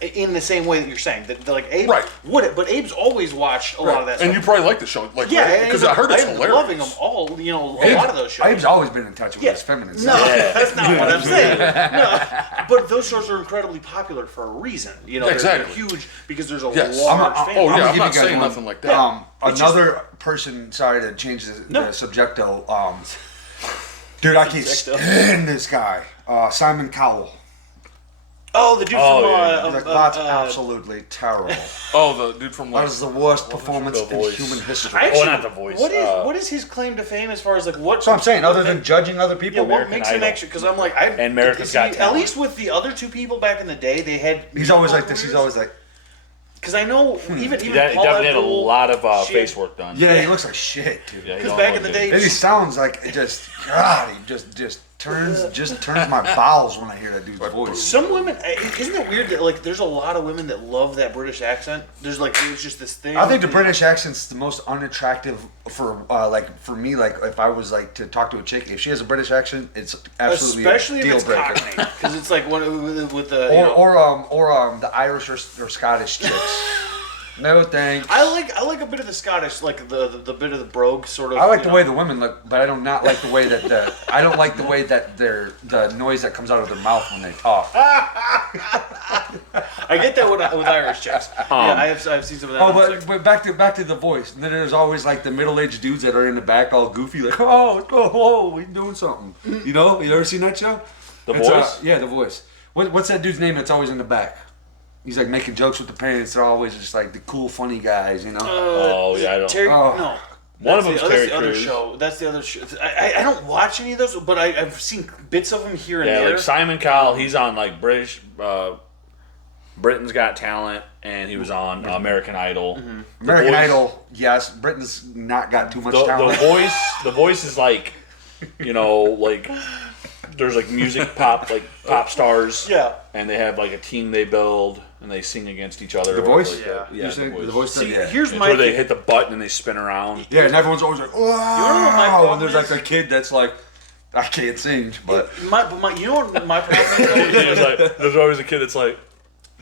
in the same way that you're saying. That like Abe Right. would it, but Abe's always watched a lot of that and stuff. you probably like the show, like Yeah, because I heard it's I ended up hilarious. loving them all. You know, a lot of those shows. Abe's always been in touch with Yeah. his feminine No, side. that's not what I'm saying. No, but those shows are incredibly popular for a reason. You know, they're Exactly. huge because there's a Yes. large I'm fan. oh, yeah, gonna I'm give not you guys saying one. nothing like that. Another person. Sorry to change the subjecto. Dude, I can't Subjecto. stand this guy, Simon Cowell. Oh, the dude Oh, from yeah. Like, that's absolutely terrible. Oh, the dude from That like. was the worst performance The in Voice. human history. I actually, not The Voice, What is his claim to fame as far as like what? So I'm saying, what other ma- than judging other people, yeah, what American makes him Idol. actually? Because I'm like, And America's Got At Talent. least with the other two people back in the day, they had. he's always like this. He's always like, Because I know even He Paul definitely had a Abdul, lot of shit. face work done. yeah, he looks like shit, dude. Yeah, he Because don't back look in the good. day, And he sounds like it just God. He just turns my bowels when I hear that dude's voice. some women, isn't it weird that like there's a lot of women that love that British accent? There's like it's just this thing. I think the British accent's the most unattractive for for me. Like if I was like to talk to a chick, if she has a British accent, it's absolutely especially a if deal it's breaker. Cockney, because it's like with the you know, Or the Irish or Scottish chicks. No thanks. I like a bit of the Scottish, like the bit of the brogue sort of. I like you the know. way the women look, but I do not like the way that I don't like the way that the noise that comes out of their mouth when they talk. I get that with Irish chicks. Yeah, I've seen some of that. Oh, and it's but back to the voice. And then there's always like the middle-aged dudes that are in the back all goofy, like, oh, we doing something. You know, you ever seen that show? The It's, Voice? yeah, The Voice. What's that dude's name that's always in the back? He's like making jokes with the parents. They're always just like the cool, funny guys, you know? Oh, yeah, I don't. Terry, Oh. no. One of That's them's the, Terry that's the other Crews. show. That's the other show. I don't watch any of those, but I've seen bits of them here and Yeah, there. like Simon Cowell, he's on like British, Britain's Got Talent, and he was on American Idol. American Voice- Idol, yes. Britain's not got too much The talent. the voice is like, you know, like there's like music pop stars. Yeah. And they have like a team they build and they sing against each other. The or, Voice? like, Yeah. yeah, The Voice. See, Yeah. here's It's my where they thing. hit the button and they spin around. Yeah, and everyone's always like, wow. know what my problem and there's like is? a kid that's like, I can't sing, but You know what my problem is? There's, like, there's always a kid that's like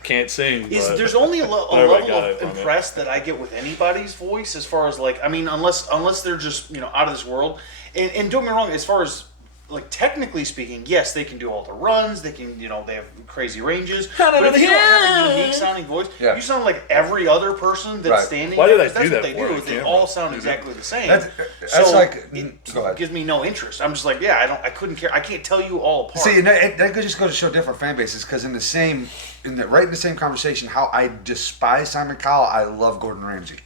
can't sing. Is but- there's only a Everybody level got it of from it. impressed that I get with anybody's voice as far as like I mean unless they're just you know out of this world and don't get me wrong as far as like technically speaking yes they can do all the runs they can you know they have crazy ranges but if you don't have a unique sounding voice Yeah. you sound like every other person that's Right. standing Why do there they 'cause do that's that what they for do the is they camera? all sound exactly the same that's like- it go ahead. gives me no interest I'm just like yeah I couldn't care I can't tell you all apart see, and that just goes to show different fan bases because in the same conversation, how I despise Simon Cowell, I love Gordon Ramsay.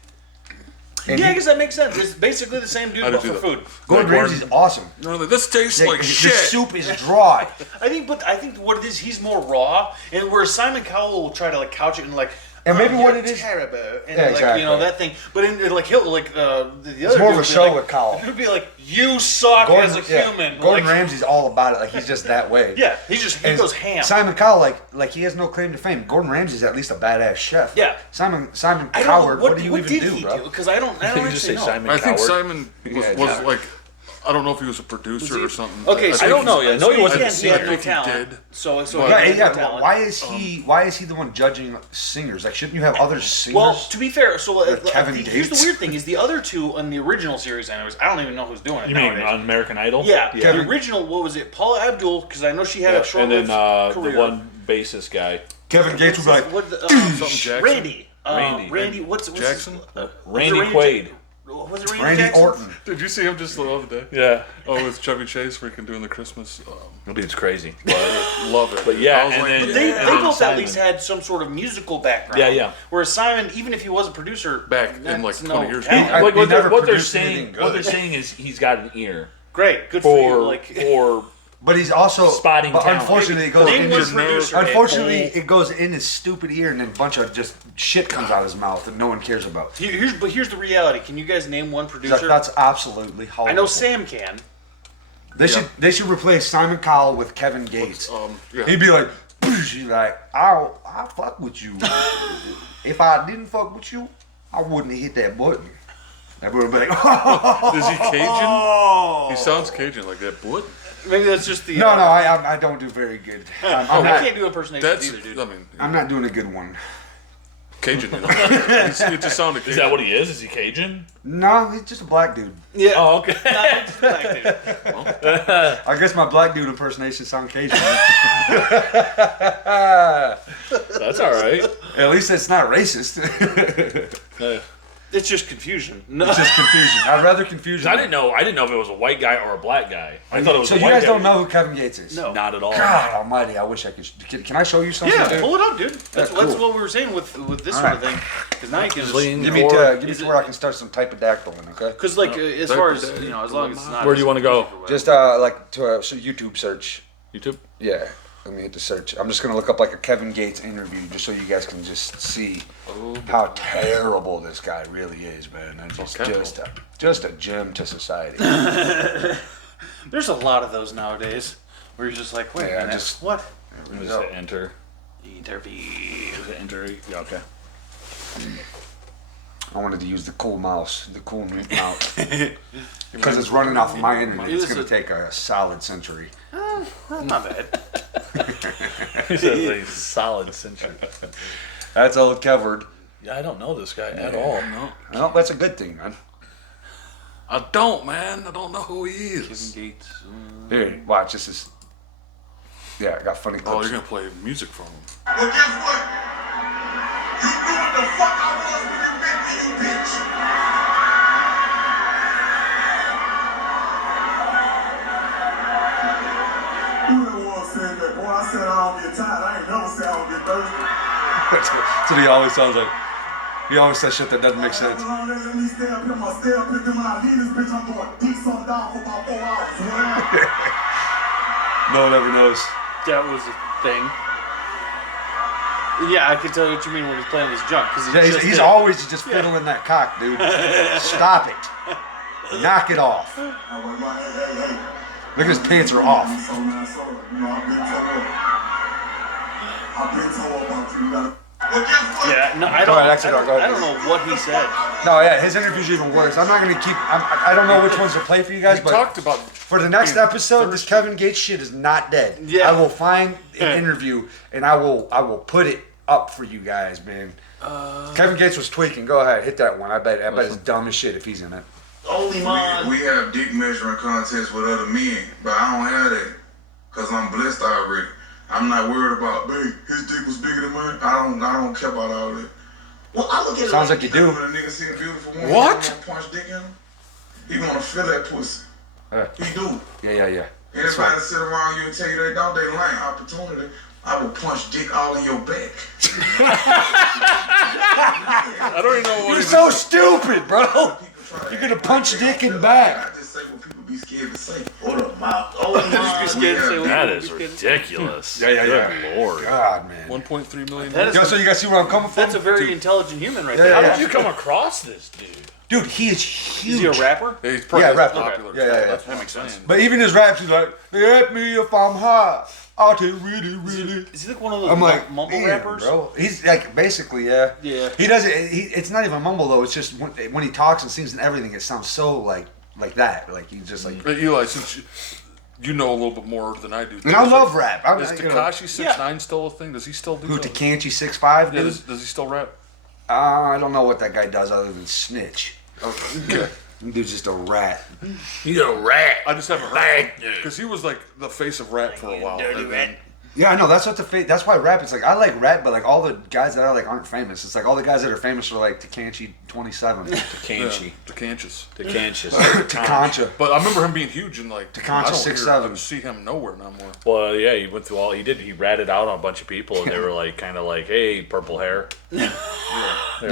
And yeah I he- guess that makes sense it's basically the same dude I do but for that. food Gordon Like Ramsay's awesome. No, like, this tastes Yeah, like the shit. soup is dry. I think what it is, he's more raw, and whereas Simon Cowell will try to like couch it in like, And maybe "Oh, what you're it is- terrible, and Yeah, like exactly. you know that thing. But in like he'll like the other more of dude a would be show like, with Cowell. It would be like you suck as a human. Gordon like, Ramsay's all about it. Like he's just that way. yeah, he And goes ham. Simon Cowell, like he has no claim to fame. Gordon Ramsay's at least a badass chef. Yeah. Simon I don't Coward, know, what do you even did do, he bro? Because I don't You just actually say know. Simon I think Coward. Simon was Yeah. like, I don't know if he was a producer or something. Okay, so I don't know yet. No, he wasn't He had I no think he talent. did. So he But- had Yeah, no talent. why is he the one judging singers? Like, shouldn't you have other singers? Well, to be fair, so Kevin here's the Gates. weird thing: is the other two on the original series, anyways. I don't even know who's doing it. You mean nowadays. on American Idol? Yeah, Kevin- the original. What was it? Paula Abdul, because I know she had Yeah, a short and then career. the one bassist guy, Kevin Gates would be like, What the, Something Jackson. Randy. Randy. Randy. What's Jackson? Randy Randy Quaid. Was it Randy, Randy Jackson? Orton. Did you see him just the other day? Yeah, Oh, with Chevy Chase, freaking doing the Christmas. dude's crazy. But Love it. But yeah, I was and like, then- They, And they then both at Simon. least had some sort of musical background. Yeah, yeah. Whereas Simon, even if he was a producer, Back in, that's like, 20 no years talent. ago. I- like he what never they're produced saying, anything what they're good. saying is he's got an ear Great, good for you. for Like, for but he's also Spotting But talent. unfortunately, it goes name in one his producer. Unfortunately, it goes in his stupid ear, and then a bunch of just shit comes out of his mouth that no one cares about. Here's the reality. Can you guys name one He's like, producer? that's absolutely horrible. I know Sam can. They should replace Simon Cowell with Kevin Gates. yeah. He'd be like, she's like, I'll fuck with you. If I didn't fuck with you, I wouldn't have hit that button. That would be like, Is he Cajun? He sounds Cajun like that. What? Maybe that's just the. no, I don't do very good. I'm I not, can't do impersonations That's. either, dude. I mean, I'm not doing a good one. Cajun. You know? It just sounded Cajun. is that what he is? Is he Cajun? No, he's just a black dude. Yeah. Oh, okay. Nah, it's just black dude. I guess my black dude impersonation sound Cajun. That's all right. At least it's not racist. It's just confusion. No. It's just confusion. I'd rather confusion. I didn't know if it was a white guy or a black guy. I thought it was So a you white guys guy. don't know who Kevin Gates is? No. Not at all. God Almighty! I wish I could. Can I show you something? Yeah, dude? pull it up, dude. That's cool. what we were saying with this All sort of right. thing. Because now you can just Lean Give me forward. to Is it- where I can start some type of dactyling, okay? because like as far as you know, as long as it's not. Where do you wanna go? Just like to a YouTube search. YouTube. Yeah. Let me hit the search. I'm just gonna look up like a Kevin Gates interview, just so you guys can just see how terrible this guy really is, man. And just a gem to society. There's a lot of those nowadays where you're just like, wait Yeah, a minute, just- what? There we Just go. hit enter. Interview. Hit enter. Yeah, okay. I wanted to use the cool mouse, the cool new mouse, because it's running off of my internet. It's gonna take a solid century. Not bad. He says a solid century. That's all covered. Yeah, I don't know this guy at all. No, Well, that's a good thing, man. I don't, man. I don't know who he is. Gates. Here, watch. This is. Yeah, I got funny Oh, clips. you're gonna play music from him. Well, guess what? You knew what the fuck I was when you met me, you bitch. Who that was saying that? Boy, I said I don't get tired. I ain't never said I don't get thirsty. That's what he always sounds like. He always says shit that doesn't make sense. Let me stay up here. Stay up here. Then when I leave this bitch, I'm going deep something down for about 4 hours. No one ever knows. That was a thing. Yeah, I can tell you what you mean when he's playing his junk. Cause Yeah, he's always just fiddling that cock, dude. Stop it. Knock it off. I went, hey. Look, his pants are off. So, man, so, you know, I've been told about you. You gotta. Well, guess what? Yeah, no, I Go don't. ahead, exit, I don't, go ahead. I don't know what he said. No, yeah, his interview's even worse. I'm not gonna keep. I don't know which ones to play for you guys, We but talked about for the next being episode, this Kevin Gates shit is not dead. Yeah. I will find an interview and I will put it up for you guys, man. Kevin Gates was tweaking. Go ahead, hit that one. I bet it's dumb as shit if he's in it. Only mine. We have dick measuring contests with other men, but I don't have that because I'm blessed already. I'm not worried about, babe, his dick was bigger than mine. I don't care about all that. Well, I look at Sounds it like you do. When a nigga see a beautiful woman, What? He gonna punch dick in him. He gonna feel that pussy. He do. Yeah. Anybody sit around you and tell you they don't, they lying. Opportunity. I will punch dick all in your back. I don't even know what You're he's so stupid, bro. People try to You're gonna act punch like dick they in don't back. I just say what people be scared to say. Hold up, mouth. Oh, my. scared to say what- That is ridiculous. Yeah. Good lord. God, man. 1.3 million. That is- Yo, so you guys see where I'm coming from? That's a very intelligent human right Yeah, there. How yeah. did you come across this dude? Dude, he is Is huge. he a rapper? Yeah, he's probably Yeah, rap. popular. Yeah. That's That what makes I'm sense. saying. But even his raps, he's like, "Hit me if I'm hot. I'll take really." Is he like one of those I'm like, mumble man, rappers? bro. He's like basically, yeah. Yeah. He doesn't. It's not even mumble though. It's just when he talks and sings and everything, it sounds so like that. Like he's just like. But Eli, since you know a little bit more than I do. And I love rap. Is Tekashi 6ix9ine still a thing? Does he still do Who that? Tekashi 6'5", Yeah, dude? does he still rap? I don't know what that guy does other than snitch. Okay. Dude's just a rat. You're a rat. I just haven't heard because he was like the face of rap for a while. and then- Yeah, I know. That's what that's why rap is like. I like rap, but like all the guys that are like aren't famous. It's like all the guys that are famous are like Tekashi 27, Tekashi. The Canchus. Tekashi. Tekancha. But I remember him being huge and like Tekashi I don't 6'7". see him nowhere no more. Well, yeah, he went through all. He ratted out on a bunch of people, and they were like, kind of like, "Hey, purple hair, They're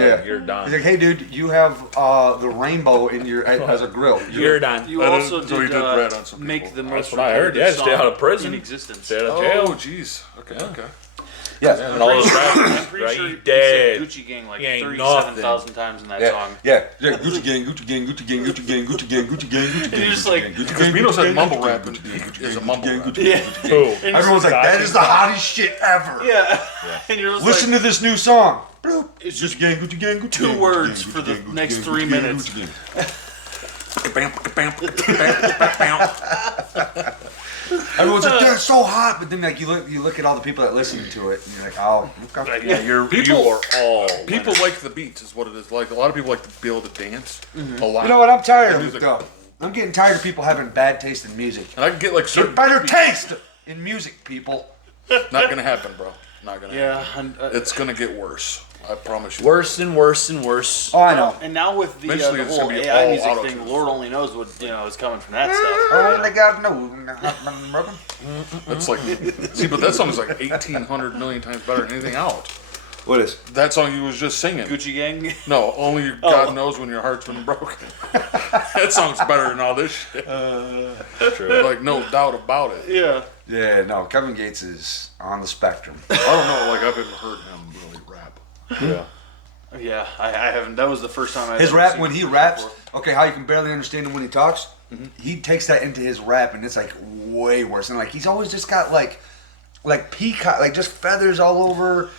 Yeah, like, you're done. He's like, hey, dude, you have the rainbow in your as a grill. You're done." You I also didn't- so he did, did rat on some make people. the most That's what I heard. Yeah, repetitive stay out of song prison. in existence. Stay out of Oh, jail. jeez. Okay. Yes. And all those rappers, I'm pretty right? sure He he dead. said Gucci Gang like He ain't 37,000 times in that song. Yeah. Gucci gang, Gucci gang, Gucci gang, Gucci gang, Gucci gang, Gucci gang, Gucci gang. You're just like- Because Bino said mumble rap is a mumble rap. Yeah. Who? And Everyone's like, that is the Tekashi. hottest shit ever. Yeah. And you're just Listen like, to this new song. Bloop. it's Gucci just gang, Gucci gang, Gucci two gang, Gucci words gang, for Gucci the gang, Gucci next gang, 3 Gucci gang, minutes. Gucci gang. Everyone's like, "They're so hot," but then like you look at all the people that listen to it, and you're like, "Oh, okay." Yeah, you People- are all People like the beats, is what it is. Like a lot of people like to be able to dance a lot. You know what? I'm tired of it Music. though. I'm getting tired of people having bad taste in music. And I can get like Get certain better beats. taste in music, people. Not gonna happen, bro. Not gonna Yeah. happen. And, It's gonna get worse. I promise you. Worse and worse and worse. Oh, I know. And now with the Eventually it's whole gonna be AI all music auto-tune. thing, Lord only knows what is coming from that stuff. Only God knows. That's like, see, but that song is like 1,800 million times better than anything out. What is? That song you was just singing. Gucci Gang. No, only God knows when your heart's been broken. That song's better than all this shit. True. Like, no doubt about it. Yeah. Yeah, no. Kevin Gates is on the spectrum. I don't know, like, I've never heard him really rap. Yeah. Yeah, I haven't. That was the first time I. His rap, when he raps, okay, how you can barely understand him when he talks, he takes that into his rap, and it's like way worse. And like he's always just got like peacock, like just feathers all over.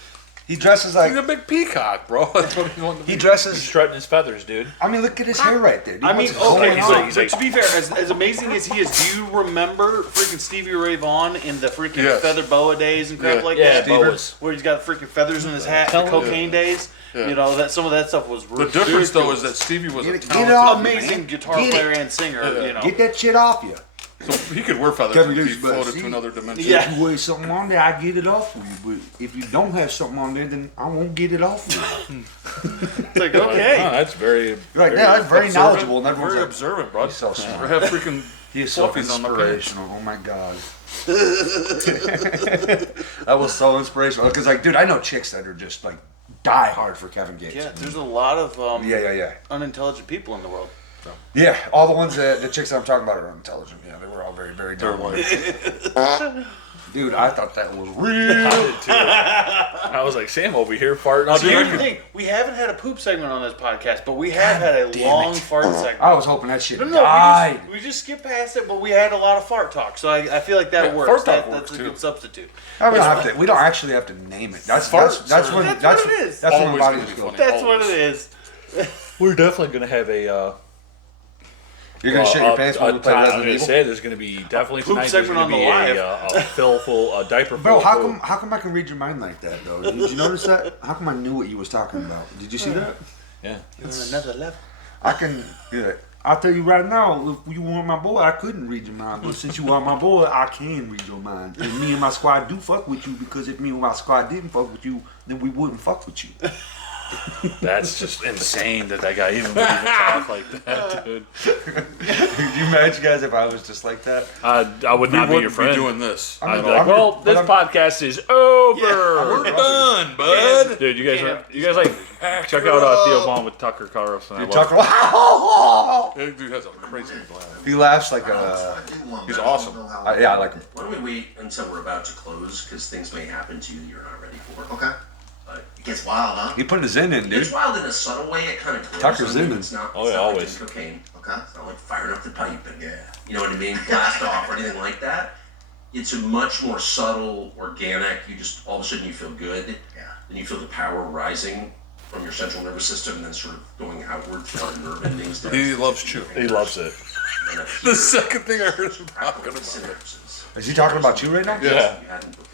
He dresses like He's a big peacock, bro. That's what he wanted to he be. He's dresses. strutting his feathers, dude. I mean, look at his hair right there. Dude. I mean, What's going okay, on? so, but to be fair, as amazing as he is, do you remember freaking Stevie Ray Vaughan in the freaking Yes. feather boa days and crap Yeah. like Yeah, that? boas. Where he's got freaking feathers in his hat, the cocaine days. Yeah. You know, that some of that stuff was The difference, though, is ridiculous. that Stevie was a Get it talented off, amazing man. guitar Get it. player and singer. Yeah. You know, Get that shit off you. So he could wear feathers Kevin and be Gates, but floated see- to another dimension. Yeah. If you wear something on there, I get it off for you. But if you don't have something on there, then I won't get it off for you. it's like okay. Oh, that's very. You're like, yeah, that's very Observant. knowledgeable. And everyone's Very like, observant, bro. he's so smart. Or have freaking He is so fluffies on my pants. inspirational. Oh my god. That was so inspirational. Because like, dude, I know chicks that are just like die hard for Kevin Gates. Yeah, there's a lot of Yeah. unintelligent people in the world. Yeah, all the ones that the chicks that I'm talking about are intelligent. Yeah, they were all very, very dumb. Dude, I thought that was real. I was like, Sam over here farting on So here's the the thing: we haven't had a poop segment on this podcast, but we have had a long fart segment. I was hoping that shit No, died. we just skipped past it, but we had a lot of fart talk, so I feel like that Yeah, works. fart talk That's works, a too. good substitute. I mean, we don't actually have to name it. That's Farts that's are- when That's that's what it is. That's when Always my gonna body be just goes. funny. That's what it is. We're definitely gonna have a. You're gonna shit your pants when we play I was Resident gonna Evil. say there's gonna be definitely Poop tonight. There's segment gonna on be the live. a fill full, a diaper full. Bro, of poop. how come I can read your mind like that though? Did you notice that? How come I knew what you was talking about? Did you see that? Yeah. Another level. I can. Yeah. I'll tell you right now, if you weren't my boy, I couldn't read your mind. But since you are my boy, I can read your mind. And me and my squad do fuck with you because if me and my squad didn't fuck with you, then we wouldn't fuck with you. That's just insane that guy even would even talk like that, dude. Could you imagine, guys, if I was just like that? I would We not be your wouldn't be friend. doing this. I'm I'd be gonna- like, I'm gonna- well, but this I'm- podcast is over. We're done, bud. Dude, you guys like check out Theo Vaughn with Tucker Carlson. I You love talk. That dude has a crazy laugh. He laughs like a. He's awesome. Yeah, I like him. Why don't we wait until we're about to close? Because things may happen to you that you're not ready for. Okay. It gets wild, huh? He put his in, dude. It's wild in a subtle way. It kind of clears Tucker's on you. in it. It's not. Oh, it's yeah, not always. Like cocaine. Okay. It's not like firing up the pipe and you know what I mean, blast off or anything like that. It's a much more subtle, organic. You just all of a sudden you feel good. Yeah. Then you feel the power rising from your central nervous system, and then sort of going outward through the nerve endings. He loves chewing. He loves it. And up The here, second thing I heard him talking about. synapses. Is he talking about you right now? Yeah. You hadn't before.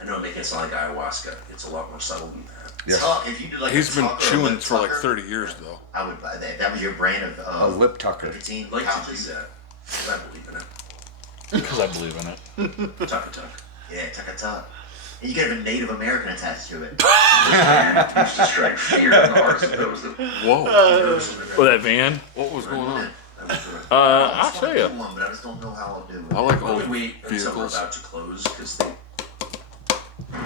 I know I'm making it sound like ayahuasca. It's a lot more subtle than that. Yes. Tuck, if you did like He's a been tuck or a chewing lip for like tucker, 30 years, though. I would buy that. That was your brand of A lip tucker. nicotine I'd like to pouches. do that. 'Cause I believe in it. Because I believe in it. Tuck a tuck. Yeah, tuck a tuck. And you could have a Native American attached to it. Used to strike fear in the hearts of those that Whoa. With that van. What was going on? I'll show you. One, but I just don't know how I'll do I it. like Why don't old we wait until we're vehicles. about to close? Because they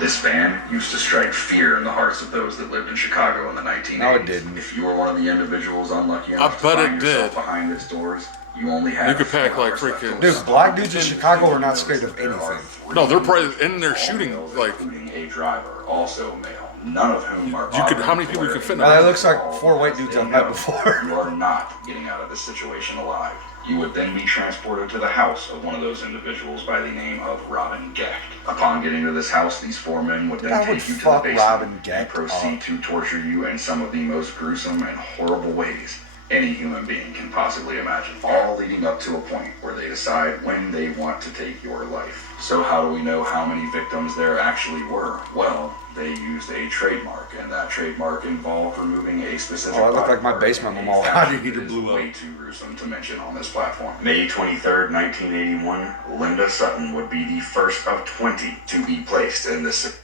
this van used to strike fear in the hearts of those that lived in Chicago in the 1980s. No, it didn't. If you were one of the individuals unlucky enough bet to it find yourself did. behind its doors, you only had You could pack 4 like hours left to freaking- live. Dude, black dudes in Chicago are not scared of There are anything. 3 No, they're probably in there shooting, males, like- including a driver, also male, none of whom are. You could- how many people you could fit in a Now, that van? looks like 4 white dudes I've met before. You are not getting out of this situation alive. You would then be transported to the house of one of those individuals by the name of Robin Gecht. Upon getting to this house, these 4 men would then I would take you to the fuck basement Robin and Gecht proceed up. to torture you in some of the most gruesome and horrible ways any human being can possibly imagine. All leading up to a point where they decide when they want to take your life. So how do we know how many victims there actually were? Well, they used a trademark, and that trademark involved removing a specific. Oh, I look body like my part basement in mall. a How fashion did he that is blew up? way too gruesome to mention on this platform. May 23rd, 1981, Linda Sutton would be the first of 20 to be placed in this.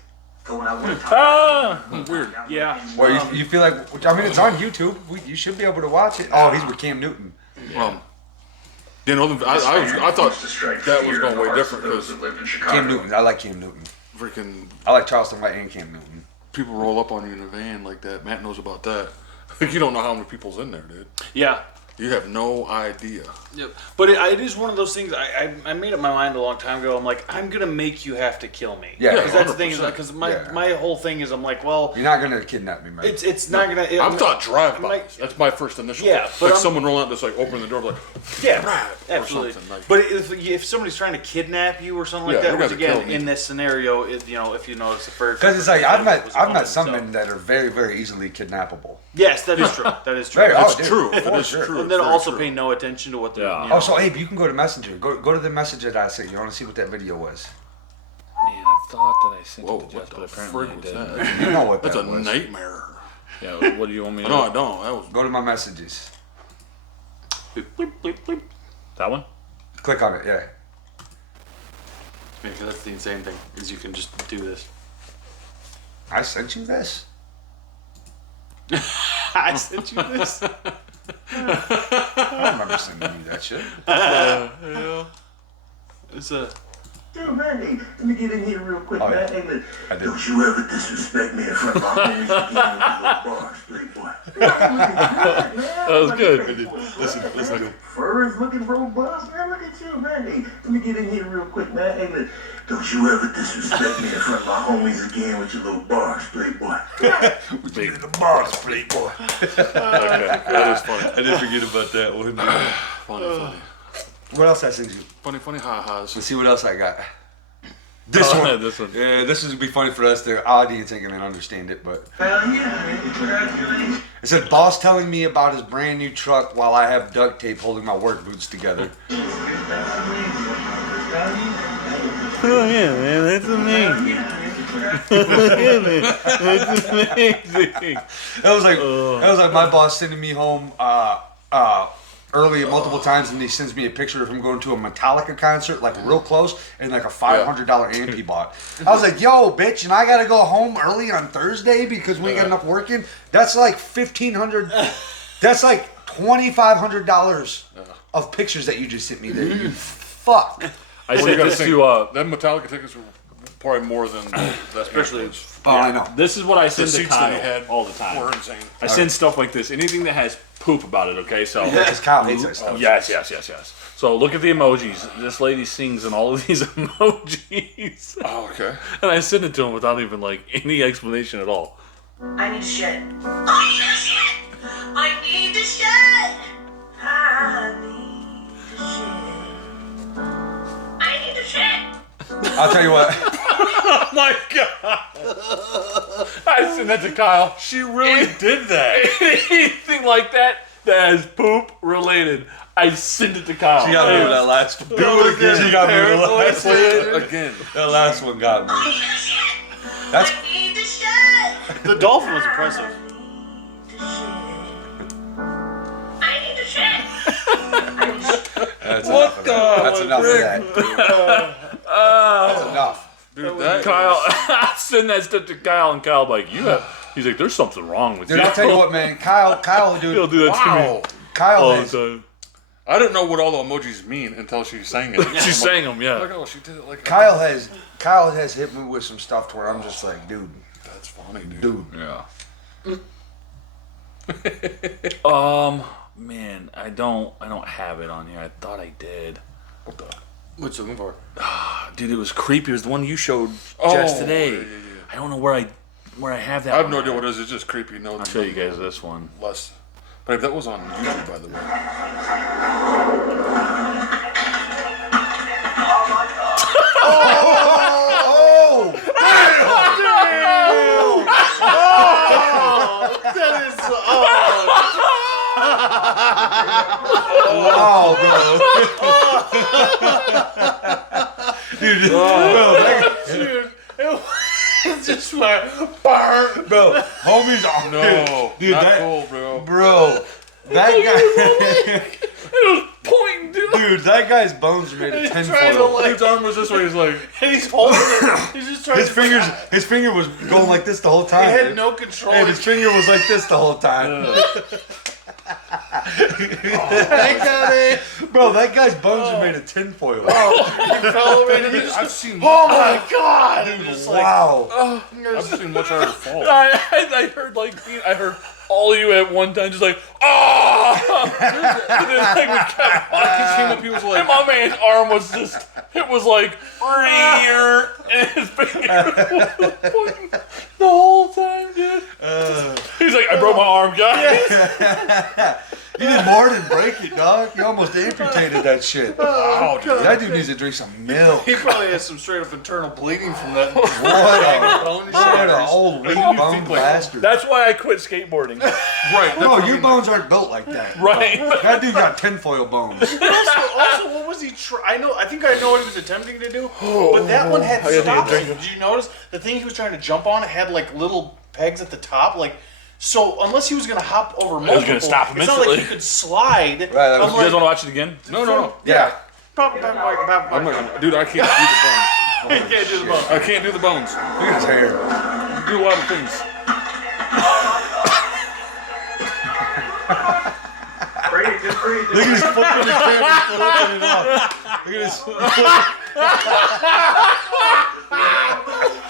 Going out one time. Weird. Yeah. Or you feel like, I mean, it's on YouTube. You should be able to watch it. Oh, he's with Cam Newton. You know, I thought that was going way different because Cam Newton. I like Cam Newton. freaking I like Charleston White and Cam Newton. people roll up on you in a van like that. Matt knows about that. You don't know how many people's in there, dude. Yeah. You have no idea. Yep. But it is one of those things. I made up my mind a long time ago. I'm like, I'm gonna make you have to kill me. Yeah, because that's the thing. 100%. Because my whole thing is, I'm like, well, You're not gonna kidnap me, man. it's not gonna. I'm thought drive-bys. like- That's my first initial. Yeah, but like I'm- someone rolling out, just like opening the door, like Yeah, or absolutely. something, like- But if somebody's trying to kidnap you or something like Yeah, that, you which gotta kill again, me. in this scenario, is if you notice the first. Because it's like I've met woman, some so- men that are very, very easily kidnappable. Yes, that is true. That is true. Very, That's dude, true. for That is sure. true. And then Very also true. pay no attention to what they're. Yeah. You know, Oh, so Abe, you can go to Messenger. Go to the message that I sent you. I want to see what that video was. Man, I thought that I sent Whoa, it to what Jess, the but apparently I frig was didn't. that? You know what That's that a was. nightmare. Yeah, what do you want me to No, I do? don't. That was Go to my messages. That one? Click on it. Yeah. Because that's the insane thing is you can just do this. I sent you this. I sent you this. I don't remember sending you that shit. It's a. Dude, man, let me get in here real quick, Oh, man. yeah. Hey, man, I did. don't you ever disrespect me in front of my homies again with your bars, playboy. That was good. Listen. Furs looking robust, man. Look at you, man. Hey, let me get in here real quick, man. Hey, man, don't you ever disrespect me in front of my homies again with your little bars, playboy. Big. The bars, playboy. that is funny. I did forget about that one. Funny. What else I sent you? Funny ha-has. Let's see what else I got. This one. This one. Yeah, this would be funny for us. The audience ain't gonna understand it, but Hell yeah, man. Congratulations. it said boss telling me about his brand new truck while I have duct tape holding my work boots together. Oh yeah, man, that's amazing. That's amazing. That was like my boss sending me home early multiple times, and he sends me a picture of him going to a Metallica concert, like real close, and like a $500 amp he bought. I was like, "Yo, bitch," and I gotta go home early on Thursday because we ain't got enough working. That's like $1,500. That's like $2,500 of pictures that you just sent me there. You fuck. I Well, you sent gotta this think, to them Metallica tickets were probably more than that. Especially. Oh, I know. this is what I the send to seats that he Kyle had all the time. were insane. I send stuff like this. Anything that has poop about it, okay? So Because Kyle hates that stuff. yes. So look at the emojis. This lady sings in all of these emojis. Oh, okay. And I send it to him without even like any explanation at all. I need shit. I need to shit. I need to shit. I need to shit. I need to shit. I'll tell you what. Oh my god! I sent that to Kyle. She really did that. Anything like that is poop related, I send it to Kyle. She got me with that last one. Do it again. She got me with the last one. Again. That last one got me. I need to shit. That's I need to shit. The dolphin was impressive. I need to shit. I need to shit. that's enough of that. That's enough of that. That's enough. Dude, that Kyle, I send that stuff to Kyle, and Kyle like, he's like, there's something wrong with Dude, you. I'll tell you what, man. Kyle, He'll dude. do that to me wow. Kyle all the is. time. I didn't know what all the emojis mean until she sang it. She sang them, yeah. Like, oh, she did it like Kyle has hit me with some stuff to where I'm just like, dude. That's funny, dude. Yeah. Man, I don't have it on here. I thought I did. What the? What's it looking for? Dude, it was creepy. It was the one you showed Oh, just today. yeah. I don't know where I have that. I have one no idea at. what it is. It's just creepy. No, I'll show you guys this one. Less. But that was on YouTube, by the way. Wow, bro. Dude, It's just like, burn. bro, homies are No, dude, not that, cool, bro. bro, that guy. It was pointing Dude, that guy's bones are made of He's trying to, tinfoil. like- Dude's arm was this way. He's like, And he's holding it. He's just trying His to. fingers, his finger was going like this the whole He time. had dude. no control. And his finger was like this the whole time. I got it. Bro, that guy's bones are made of tinfoil. He fell over and he just. I've seen. Oh my god! And just like, Wow. I've seen much harder fall. I heard I heard all of you at one time just like ah. And then like we kept He came walking, up. He was like, and my man's arm was just it was like and his finger was pointing the whole time, dude. He's like, I broke my arm, guys. You did more than break it, dog. You almost amputated that shit. "Oh, dude, That dude needs to drink some milk. he probably has some straight up internal bleeding from that. What a, Bone what shatters. an old weak you bone think, like- bastard. That's why I quit skateboarding. right." No, that's your what bones aren't built like that. Right. That dude got tinfoil bones. Also, what was he trying? I think I know what he was attempting to do. But that one had stops. Did you notice the thing he was trying to jump on? It had like little pegs at the top, like. So unless he was gonna hop over multiple, gonna stop him it's not like instantly. he could slide. Right, that was- I'm You guys like, want to watch it again? No. Yeah. I'm not gonna, dude, I can't do the bones. He can't do the bone. I can't do the bones. Look at his hair. Do a lot of things. Breathe, just breathe. Look at his foot in the camera flipping it up. Look at his foot.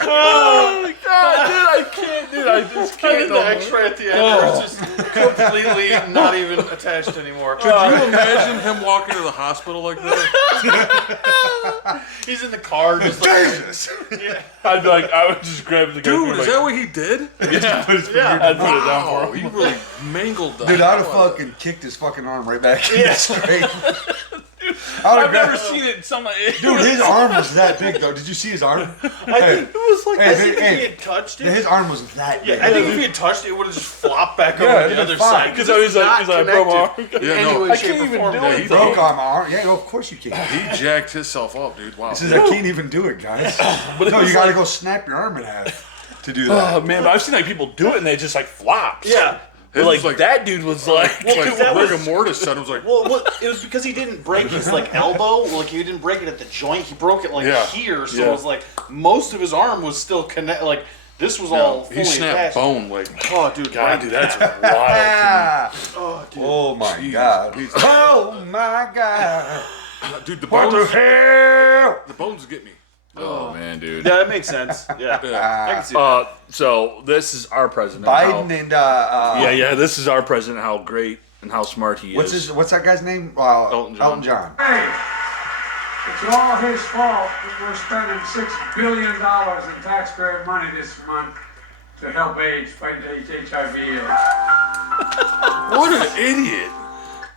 Oh my god, dude, I can't, dude. I just I can't. did the X-ray at the end. Where it's just completely not even attached anymore. Could you imagine him walking to the hospital like that? He's in the car, just like, Jesus. I'd be like, I would just grab the guy. Dude, is that what he did? yeah. I'd put it down for Wow, him. he really mangled that. Dude, I'd have fucking kicked his fucking arm right back in Yeah. straight. I've never seen it. Dude, his arm was that big though. Did you see his arm? I think it was like I think if hey, he had touched it. his arm was that big. Yeah, I think if he had touched it, it would have just flopped back Yeah, over it'd the other been fine. side. Because I was like, I broke my arm. Yeah, no, I can't even do He it. broke on my arm. Yeah, no, of course you can. he jacked himself up, dude. Wow. He says, I can't even do it, guys. But it No, was you gotta like- go snap your arm in half to do that. Oh man, but I've seen like people do it and they just like flops. Yeah. But His like, was like- that dude was like, Like that was- rigor mortis said, it was like, Well, it was because he didn't break his like elbow. Like he didn't break it at the joint. He broke it like Yeah. here. So Yeah. it was like most of his arm was still connect. Like this was all fully he snapped attached. bone like. Oh, dude, God, dude, that's wild. Ah, Oh, dude. oh my Jeez. god. Oh my god. Dude, the What the bones, hell? the bones get me. Oh man, dude. Yeah, that makes sense. Yeah, I can see that. So this is our president. Biden how- and yeah. This is our president. How great and how smart he is. what's that guy's name? Elton John. Elton John. Hey, it's all his fault that we're spending $6 billion in taxpayer money this month to help AIDS fight HIV/AIDS. What an idiot!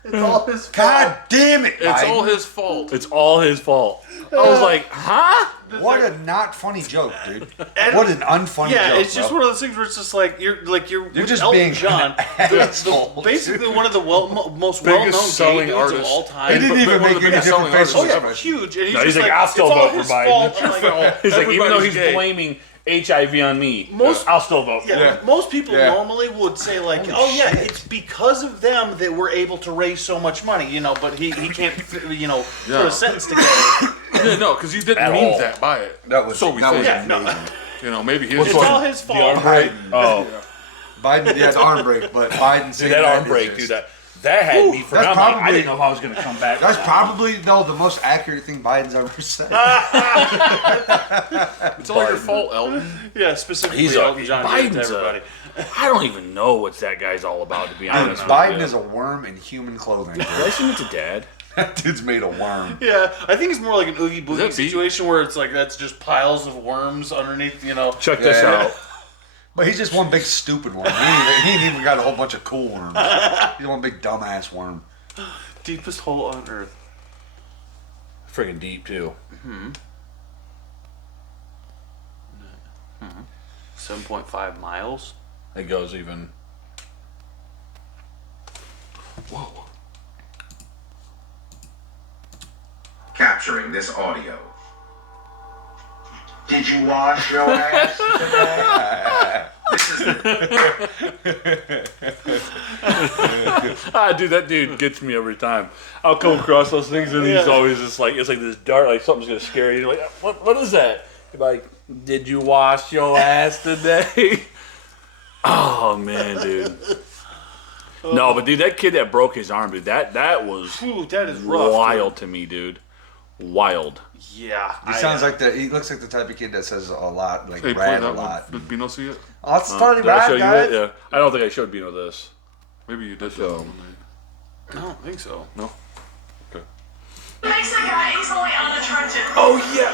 It's all his God damn it, It's Biden. all his fault. It's all his fault. I was like, huh? What a not funny joke, dude. What an unfunny Yeah, joke. it's just bro. one of those things where it's just like you're just Elton being John, an asshole, basically dude. one of the most Biggest well-known gay selling dudes artist. of all He time. didn't even one of make the any biggest different selling facial Oh yeah, expressions. huge. And he's No, he's just like, like, I'll still it's all vote for his Biden. fault. I'm like, He's like, even though Everybody's he's gay. blaming HIV on me, Most- I'll still vote for him. yeah, most people Yeah. normally would say like, oh yeah, shit. it's because of them that we're able to raise so much money, you know. But he can't, you know, Yeah. put a sentence together. Yeah, no, because he didn't At mean all. that by it. That was so we that think. was Yeah, no. amazing. You know, maybe his. It's all his The fault. arm break. Oh, Biden, yeah, the arm break, but Biden saying that arm is break, just- dude. That had me for. that's I'm like, I probably- didn't know if I was gonna come back. That's probably though the most accurate thing Biden's ever said. It's all your fault, Elton. Yeah, specifically He's a- Elton John did it to Biden's a- everybody. I don't even know what that guy's all about, to be honest. with Biden you. is a worm in human clothing. Did I send it to Dad? That dude's made a worm. Yeah, I think it's more like an Oogie Boogie that beef? situation where it's like that's just piles of worms underneath, you know. Check this Yeah. out. But he's just one big stupid worm. He ain't even got a whole bunch of cool worms. He's one big dumbass worm. Deepest hole on Earth. Friggin' deep too. 7.5 miles. It goes even. Capturing this audio. Did you wash your ass today? This is Dude, that dude gets me every time. I'll come across those things and he's always just like, it's like this dark, like something's gonna scare you. You're like, what is that? You're like, did you wash your ass today? Oh man, dude. No, but dude, that kid that broke his arm, dude, that was that is rough, wild to me, dude. Wild. Yeah. He sounds like he looks like the type of kid that says a lot, like Hey, play rad a that lot. one. Did Bino see it? Oh, it's totally Did I show rad, you guys. it? Yeah. I don't think I showed Bino this. Maybe you did. So. I don't think so. No. Okay. Makes a guy easily unattractive. Oh yeah.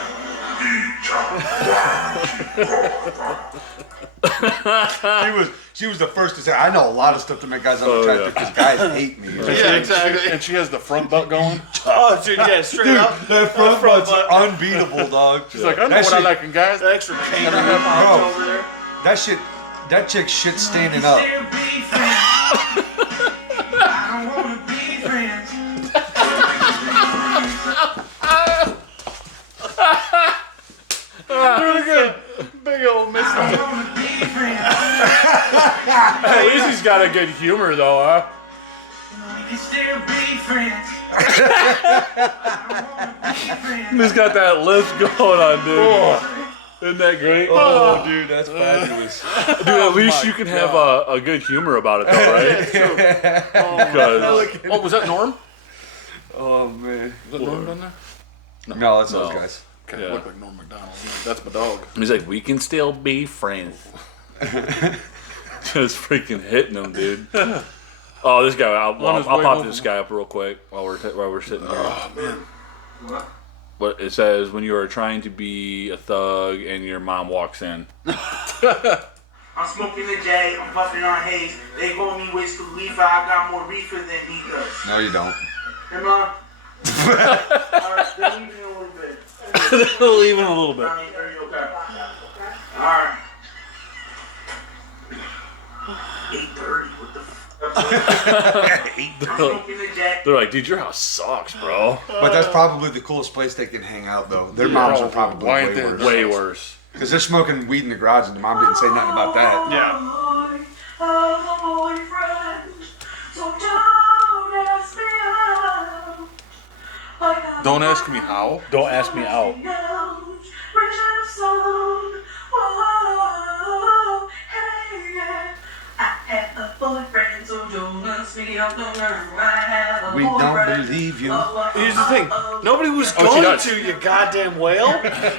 She was the first to say, I know a lot of stuff to make guys unattractive because guys hate me. Yeah, exactly. And she has the front butt going. Oh, dude, yeah, straight Dude, up. that front butt's unbeatable, dog. She's like, I know That what I shit- like in guys. The extra cane Bro, over there. that chick shit standing up. Big old miss. At least he's got a good humor, though, huh? He's got that lift going on, dude. Isn't that great? Oh, dude, that's fabulous. Dude, at least you can have a good humor about it, though, right? Because Oh, was that Norm? Oh, man. Was that Norm down there? No, that's those guys. Okay, Yeah. look like Norm Macdonald. That's my dog. he's like, we can still be friends. Just freaking hitting him, dude. Oh, this guy. I'll his way pop over. this guy up real quick while we're sitting here. Oh man. What it says when you are trying to be a thug and your mom walks in. I'm smoking the J, I'm puffing on haze. They call me Wiz Khalifa, I got more reefer than he does. No, you don't. Am I? Alright, they're leaving a little bit. Leaving a little bit. Are you okay? Alright. 8:30, what the I'm smoking the J. They're like, dude, your house sucks, bro. But that's probably the coolest place they can hang out, though. Their moms are probably Why way ain't they- worse. Way worse. Because they're smoking weed in the garage and the mom didn't say nothing about that. Yeah. Don't ask me how. Don't ask me out. We don't believe you. Here's the thing. Nobody was she going does. to, you goddamn whale.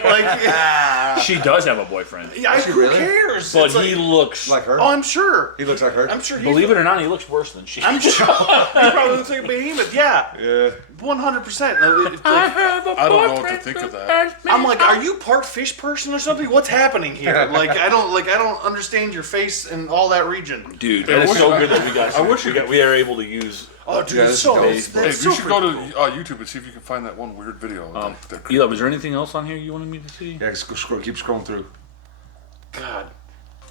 Like, She does have a boyfriend. who really? cares? But It's he looks. Like her? Oh, I'm sure. He looks like her? I'm sure he. Believe it or not, he looks worse than she. I'm sure. He probably looks like a behemoth. Yeah. Yeah. 100%. I don't know what to think of that. I'm like, are you part fish person or something? What's happening here? Like, I don't understand your face and all that region. Dude, Hey, that is wish so I- good that we got. I wish you- we are able to use. Oh, dude, Yeah, it's this so. is That's Hey, so you should go freaking to cool. YouTube and see if you can find that one weird video. that Eli, was there anything else on here you wanted me to see? Yeah, keep scrolling through. God,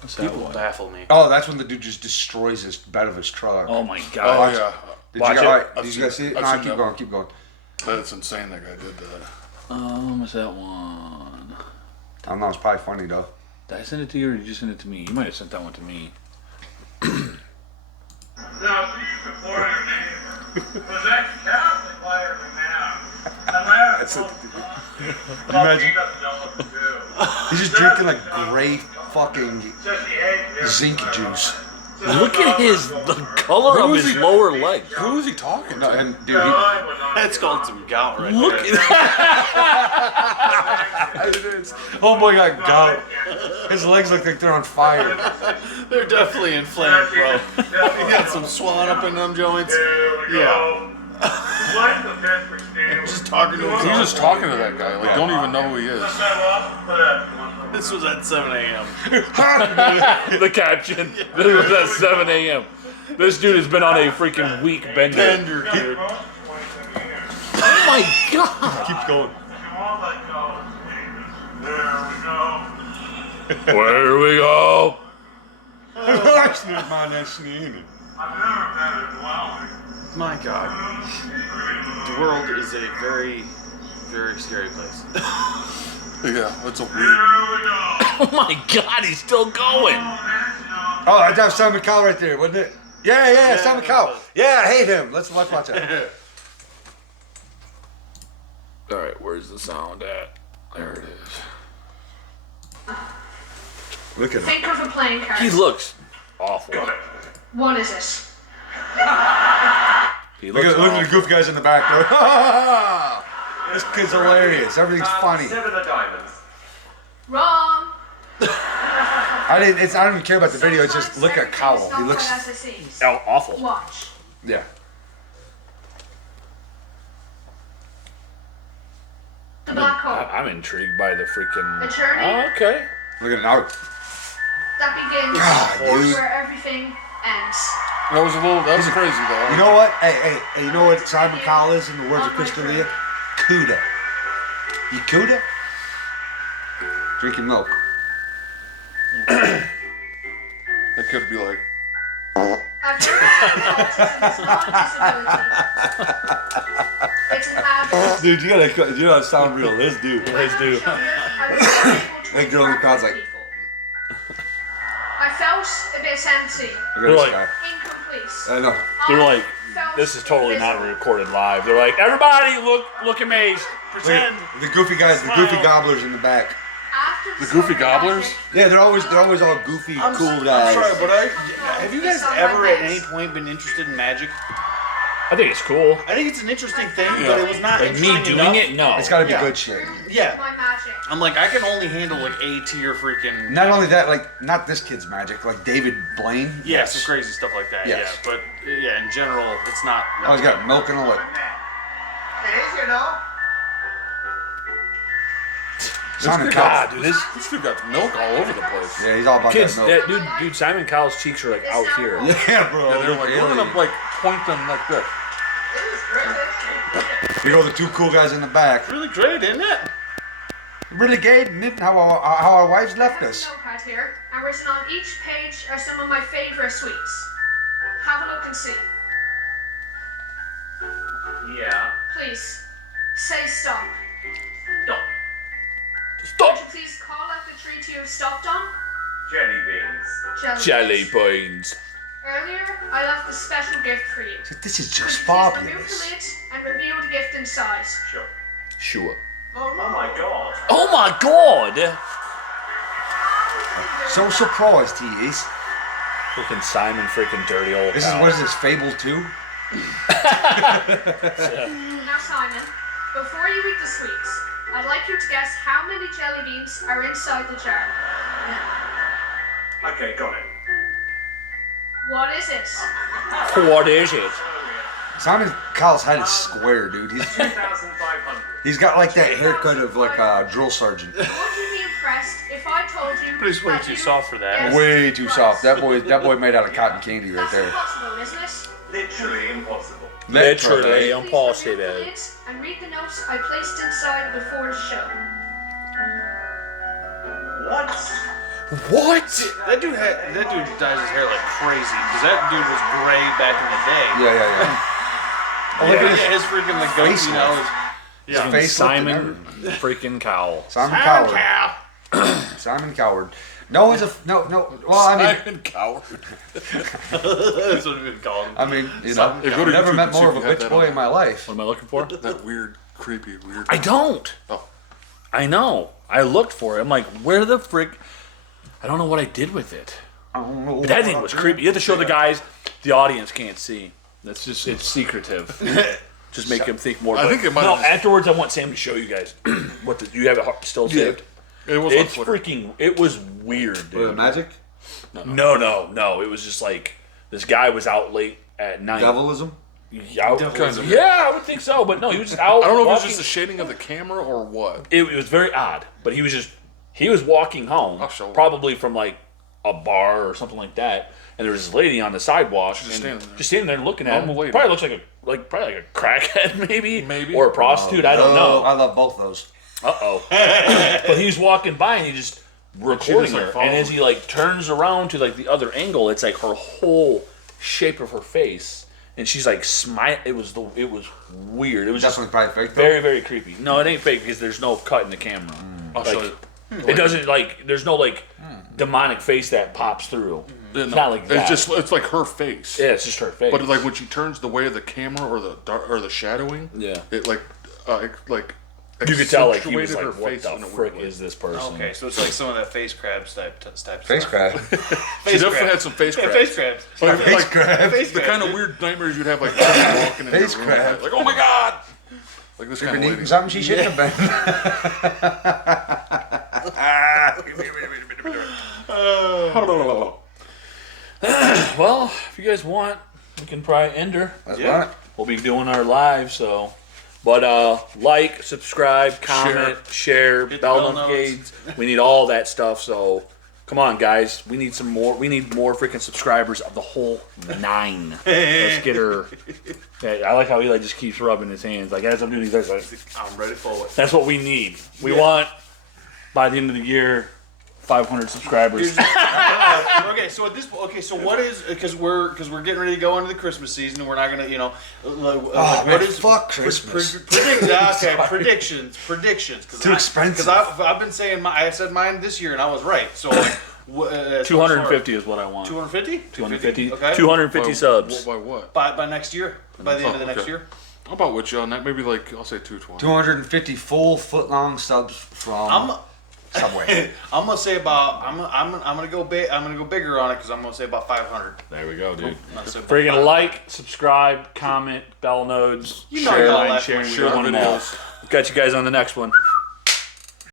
What's that people one? baffle me. Oh, that's when the dude just destroys his bed of his truck. Oh my oh god. yeah, Did watch you it. guys, all right, I've did seen you guys it. see it? I've No, seen keep that going, one. keep going. that's insane. That guy did that. What's that one? I don't know, it's probably funny though. Did I send it to you or did you send it to me? You might have sent that one to me. Now, before your name was ex-Catholic player now. That's it. Imagine. He's just drinking like gray fucking zinc juice. Look at the color of his lower leg. Who is he talking No, to? and dude, he, That's called some gout right Look there. oh my god, gout. His legs look like they're on fire. They're definitely inflamed, bro. You got some swelling up in them joints. Yeah. Just talking to He's him. just talking to that guy. Like, don't even know who he is. This was at 7 a.m. The caption. This was at 7 a.m. This dude has been on a freaking week bender. Bender, dude. Oh my god. Keep going. Where we go? My God. The world is a very, very scary place. Yeah, it's a weird. Oh my god, he's still going. Oh, I'd have Simon Cowell right there, wouldn't it? Yeah, Simon Cowell. Yeah, I hate him. Let's watch it. All right, where's the sound at? There it is. Look at him. Think of a playing card. He looks awful. What is it? He Look looks at the awful. goof guys in the back. This kid's hilarious. Everything's funny. 7 of diamonds. Wrong. I don't even care about the video. It's just look at Cowell. He looks. Awful. Watch. Yeah. The black hole. I'm intrigued by the freaking. Attorney? Oh, okay. Look at it now. That begins God, dude. where everything ends. That was crazy though. You know what? Hey, you know what Simon Cowell is in the words of Chris D'Elia? Cuda. You Cuda? Drinking milk. That could be like. I've heard that autism is not a disability. It's an absence. Dude, you gotta sound real. Let's do. Let's do. That girl in the crowd's like. I felt a bit empty, Look at this like- guy. incomplete. I know. They're I like, felt this is totally not invisible. recorded live. They're like, everybody look amazed. Look Pretend. at the goofy guys, the goofy gobblers in the back. After The Goofy discovering Gobblers? magic, Yeah, they're always all goofy, cool I'm guys. sorry, but have you guys ever at any point been interested in magic? I think it's cool. I think it's an interesting thing, but it was not Like me interesting doing enough. it, no. It's gotta be Yeah. good shit. Yeah. my magic. I'm like, I can only handle like A tier freaking. Not only that, like not this kid's magic, like David Blaine. Yeah, some crazy stuff like that. Yes. Yeah, but yeah, in general, it's not. Oh, he's got milk and a lick. It is, you know. Simon God, Cowell. dude, This dude got milk all over the place. Yeah, he's all about kids, that milk. dude, Simon Cowell's cheeks are like out here. Yeah, bro. Yeah, they're like, really. we're gonna like point them like this. You go the two cool guys in the back. Really great, isn't it? Really gay, isn't how our wives left I have us. a notepad here, and written on each page are some of my favorite sweets. Have a look and see. Yeah. Please, say stop. Stop. Would you please call out the treat you have stopped on? Jelly beans. Jelly beans. Earlier, I left a special gift for you. This is just Please remove the fabulous. lid and reveal the gift inside. Sure. Sure. Oh my god. Oh my god! So surprised he is. Freaking Simon, freaking dirty old. This is Cowell. what is this, Fable 2? Now, Simon, before you eat the sweets, I'd like you to guess how many jelly beans are inside the jar. Okay, got it. What is it? What is it? Simon Cowell's head is square, dude. 2,500. He's got like that haircut of like a drill sergeant. Would you be impressed if I told you? But he's way that too you soft for that. guessed Way too right? soft. That boy made out of cotton candy right That's there. impossible, isn't it? Literally impossible. Literally Please remove impossible. the lid and read the notes I placed inside before the show. What? What? That dude dyes his hair like crazy because that dude was gray back in the day. Yeah. Oh, look at His freaking like goatee Face now lift. is His face Simon freaking Cowell. Simon Coward. Simon Coward. No one's no. Well, I mean, Simon Coward. That's what we've called him. I mean, you know, Hey, go to I've never YouTube met and see more if of a you have bitch that boy on. in my life. What am I looking for? That weird, creepy, weird. I don't. Oh. I know. I looked for it. I'm like, where the frick? I don't know what I did with it. But that thing was creepy. You have to show the guys. The audience can't see. That's just, it's secretive. Just make them think more. I But think it might no, have just- afterwards I want Sam to show you guys what the, you have it still saved. It was on It's Twitter. freaking. It was weird, dude. Magic? No. It was just like this guy was out late at night. Devilism? Yeah, Kind of. yeah, I would think so, but no, he was just out. I don't know if it was walking. just the shading of the camera or what. It was very odd, but he was walking home, I'll show him. probably from like a bar or something like that, and there was this lady on the sidewalk, Just standing there. looking at him. Normal lady. Probably looks like a crackhead, maybe, Oh, or a prostitute. I don't know. I love both those. But he was walking by and he just recording like, her, followed and as he like turns around to like the other angle, it's like her whole shape of her face, and she's like smile. It was weird. It was just Definitely probably fake. Though. very, very creepy. No, it ain't fake because there's no cut in the camera. I'll Like, show you. It doesn't like. There's no like demonic face that pops through. No, It's not like that. It's like her face. Yeah, it's just her face. But like when she turns the way of the camera or the shadowing, it like you could tell like he was accentuated like, her what face the in a weird frick way. is this person? Okay, so it's like some of that face crabs type Face stuff. crab. She definitely had some face Yeah, crabs. face crabs. Like crab. Face the crabs. kind of weird nightmares you'd have like walking in Face your room, crab. like, oh my god, like this You've kind been of eating lady. something she shouldn't have been. Well, if you guys want, we can probably end her. That's right. We'll be doing our live, so. But like, subscribe, comment, share, Hit the bell bell notifications. We need all that stuff. So come on, guys. We need some more. We need more freaking subscribers of the whole 9. Let's get her. Yeah, I like how Eli just keeps rubbing his hands. Like as I'm doing these, like, I'm ready for it. that's what we need. We want by the end of the year 500 subscribers. Okay, so at this so what is because we're getting ready to go into the Christmas season and we're not gonna fuck Christmas. predictions Too expensive. because I've been saying I said mine this year and I was right, so like 250 is what I want. 250 250. okay 250 subs. By what? by next year, by the end of the next okay. year. I'm about with you on that. Maybe like I'll say 220. 250 full foot-long subs from Subway. I'm gonna say about I'm gonna go big. I'm gonna go bigger on it because I'm gonna say about 500. There we go, dude. I'm gonna say about Freaking 500. like, subscribe, comment, bell nodes, You know share, y'all line, like sharing, when we share want the them all. videos. Catch you guys on the next one.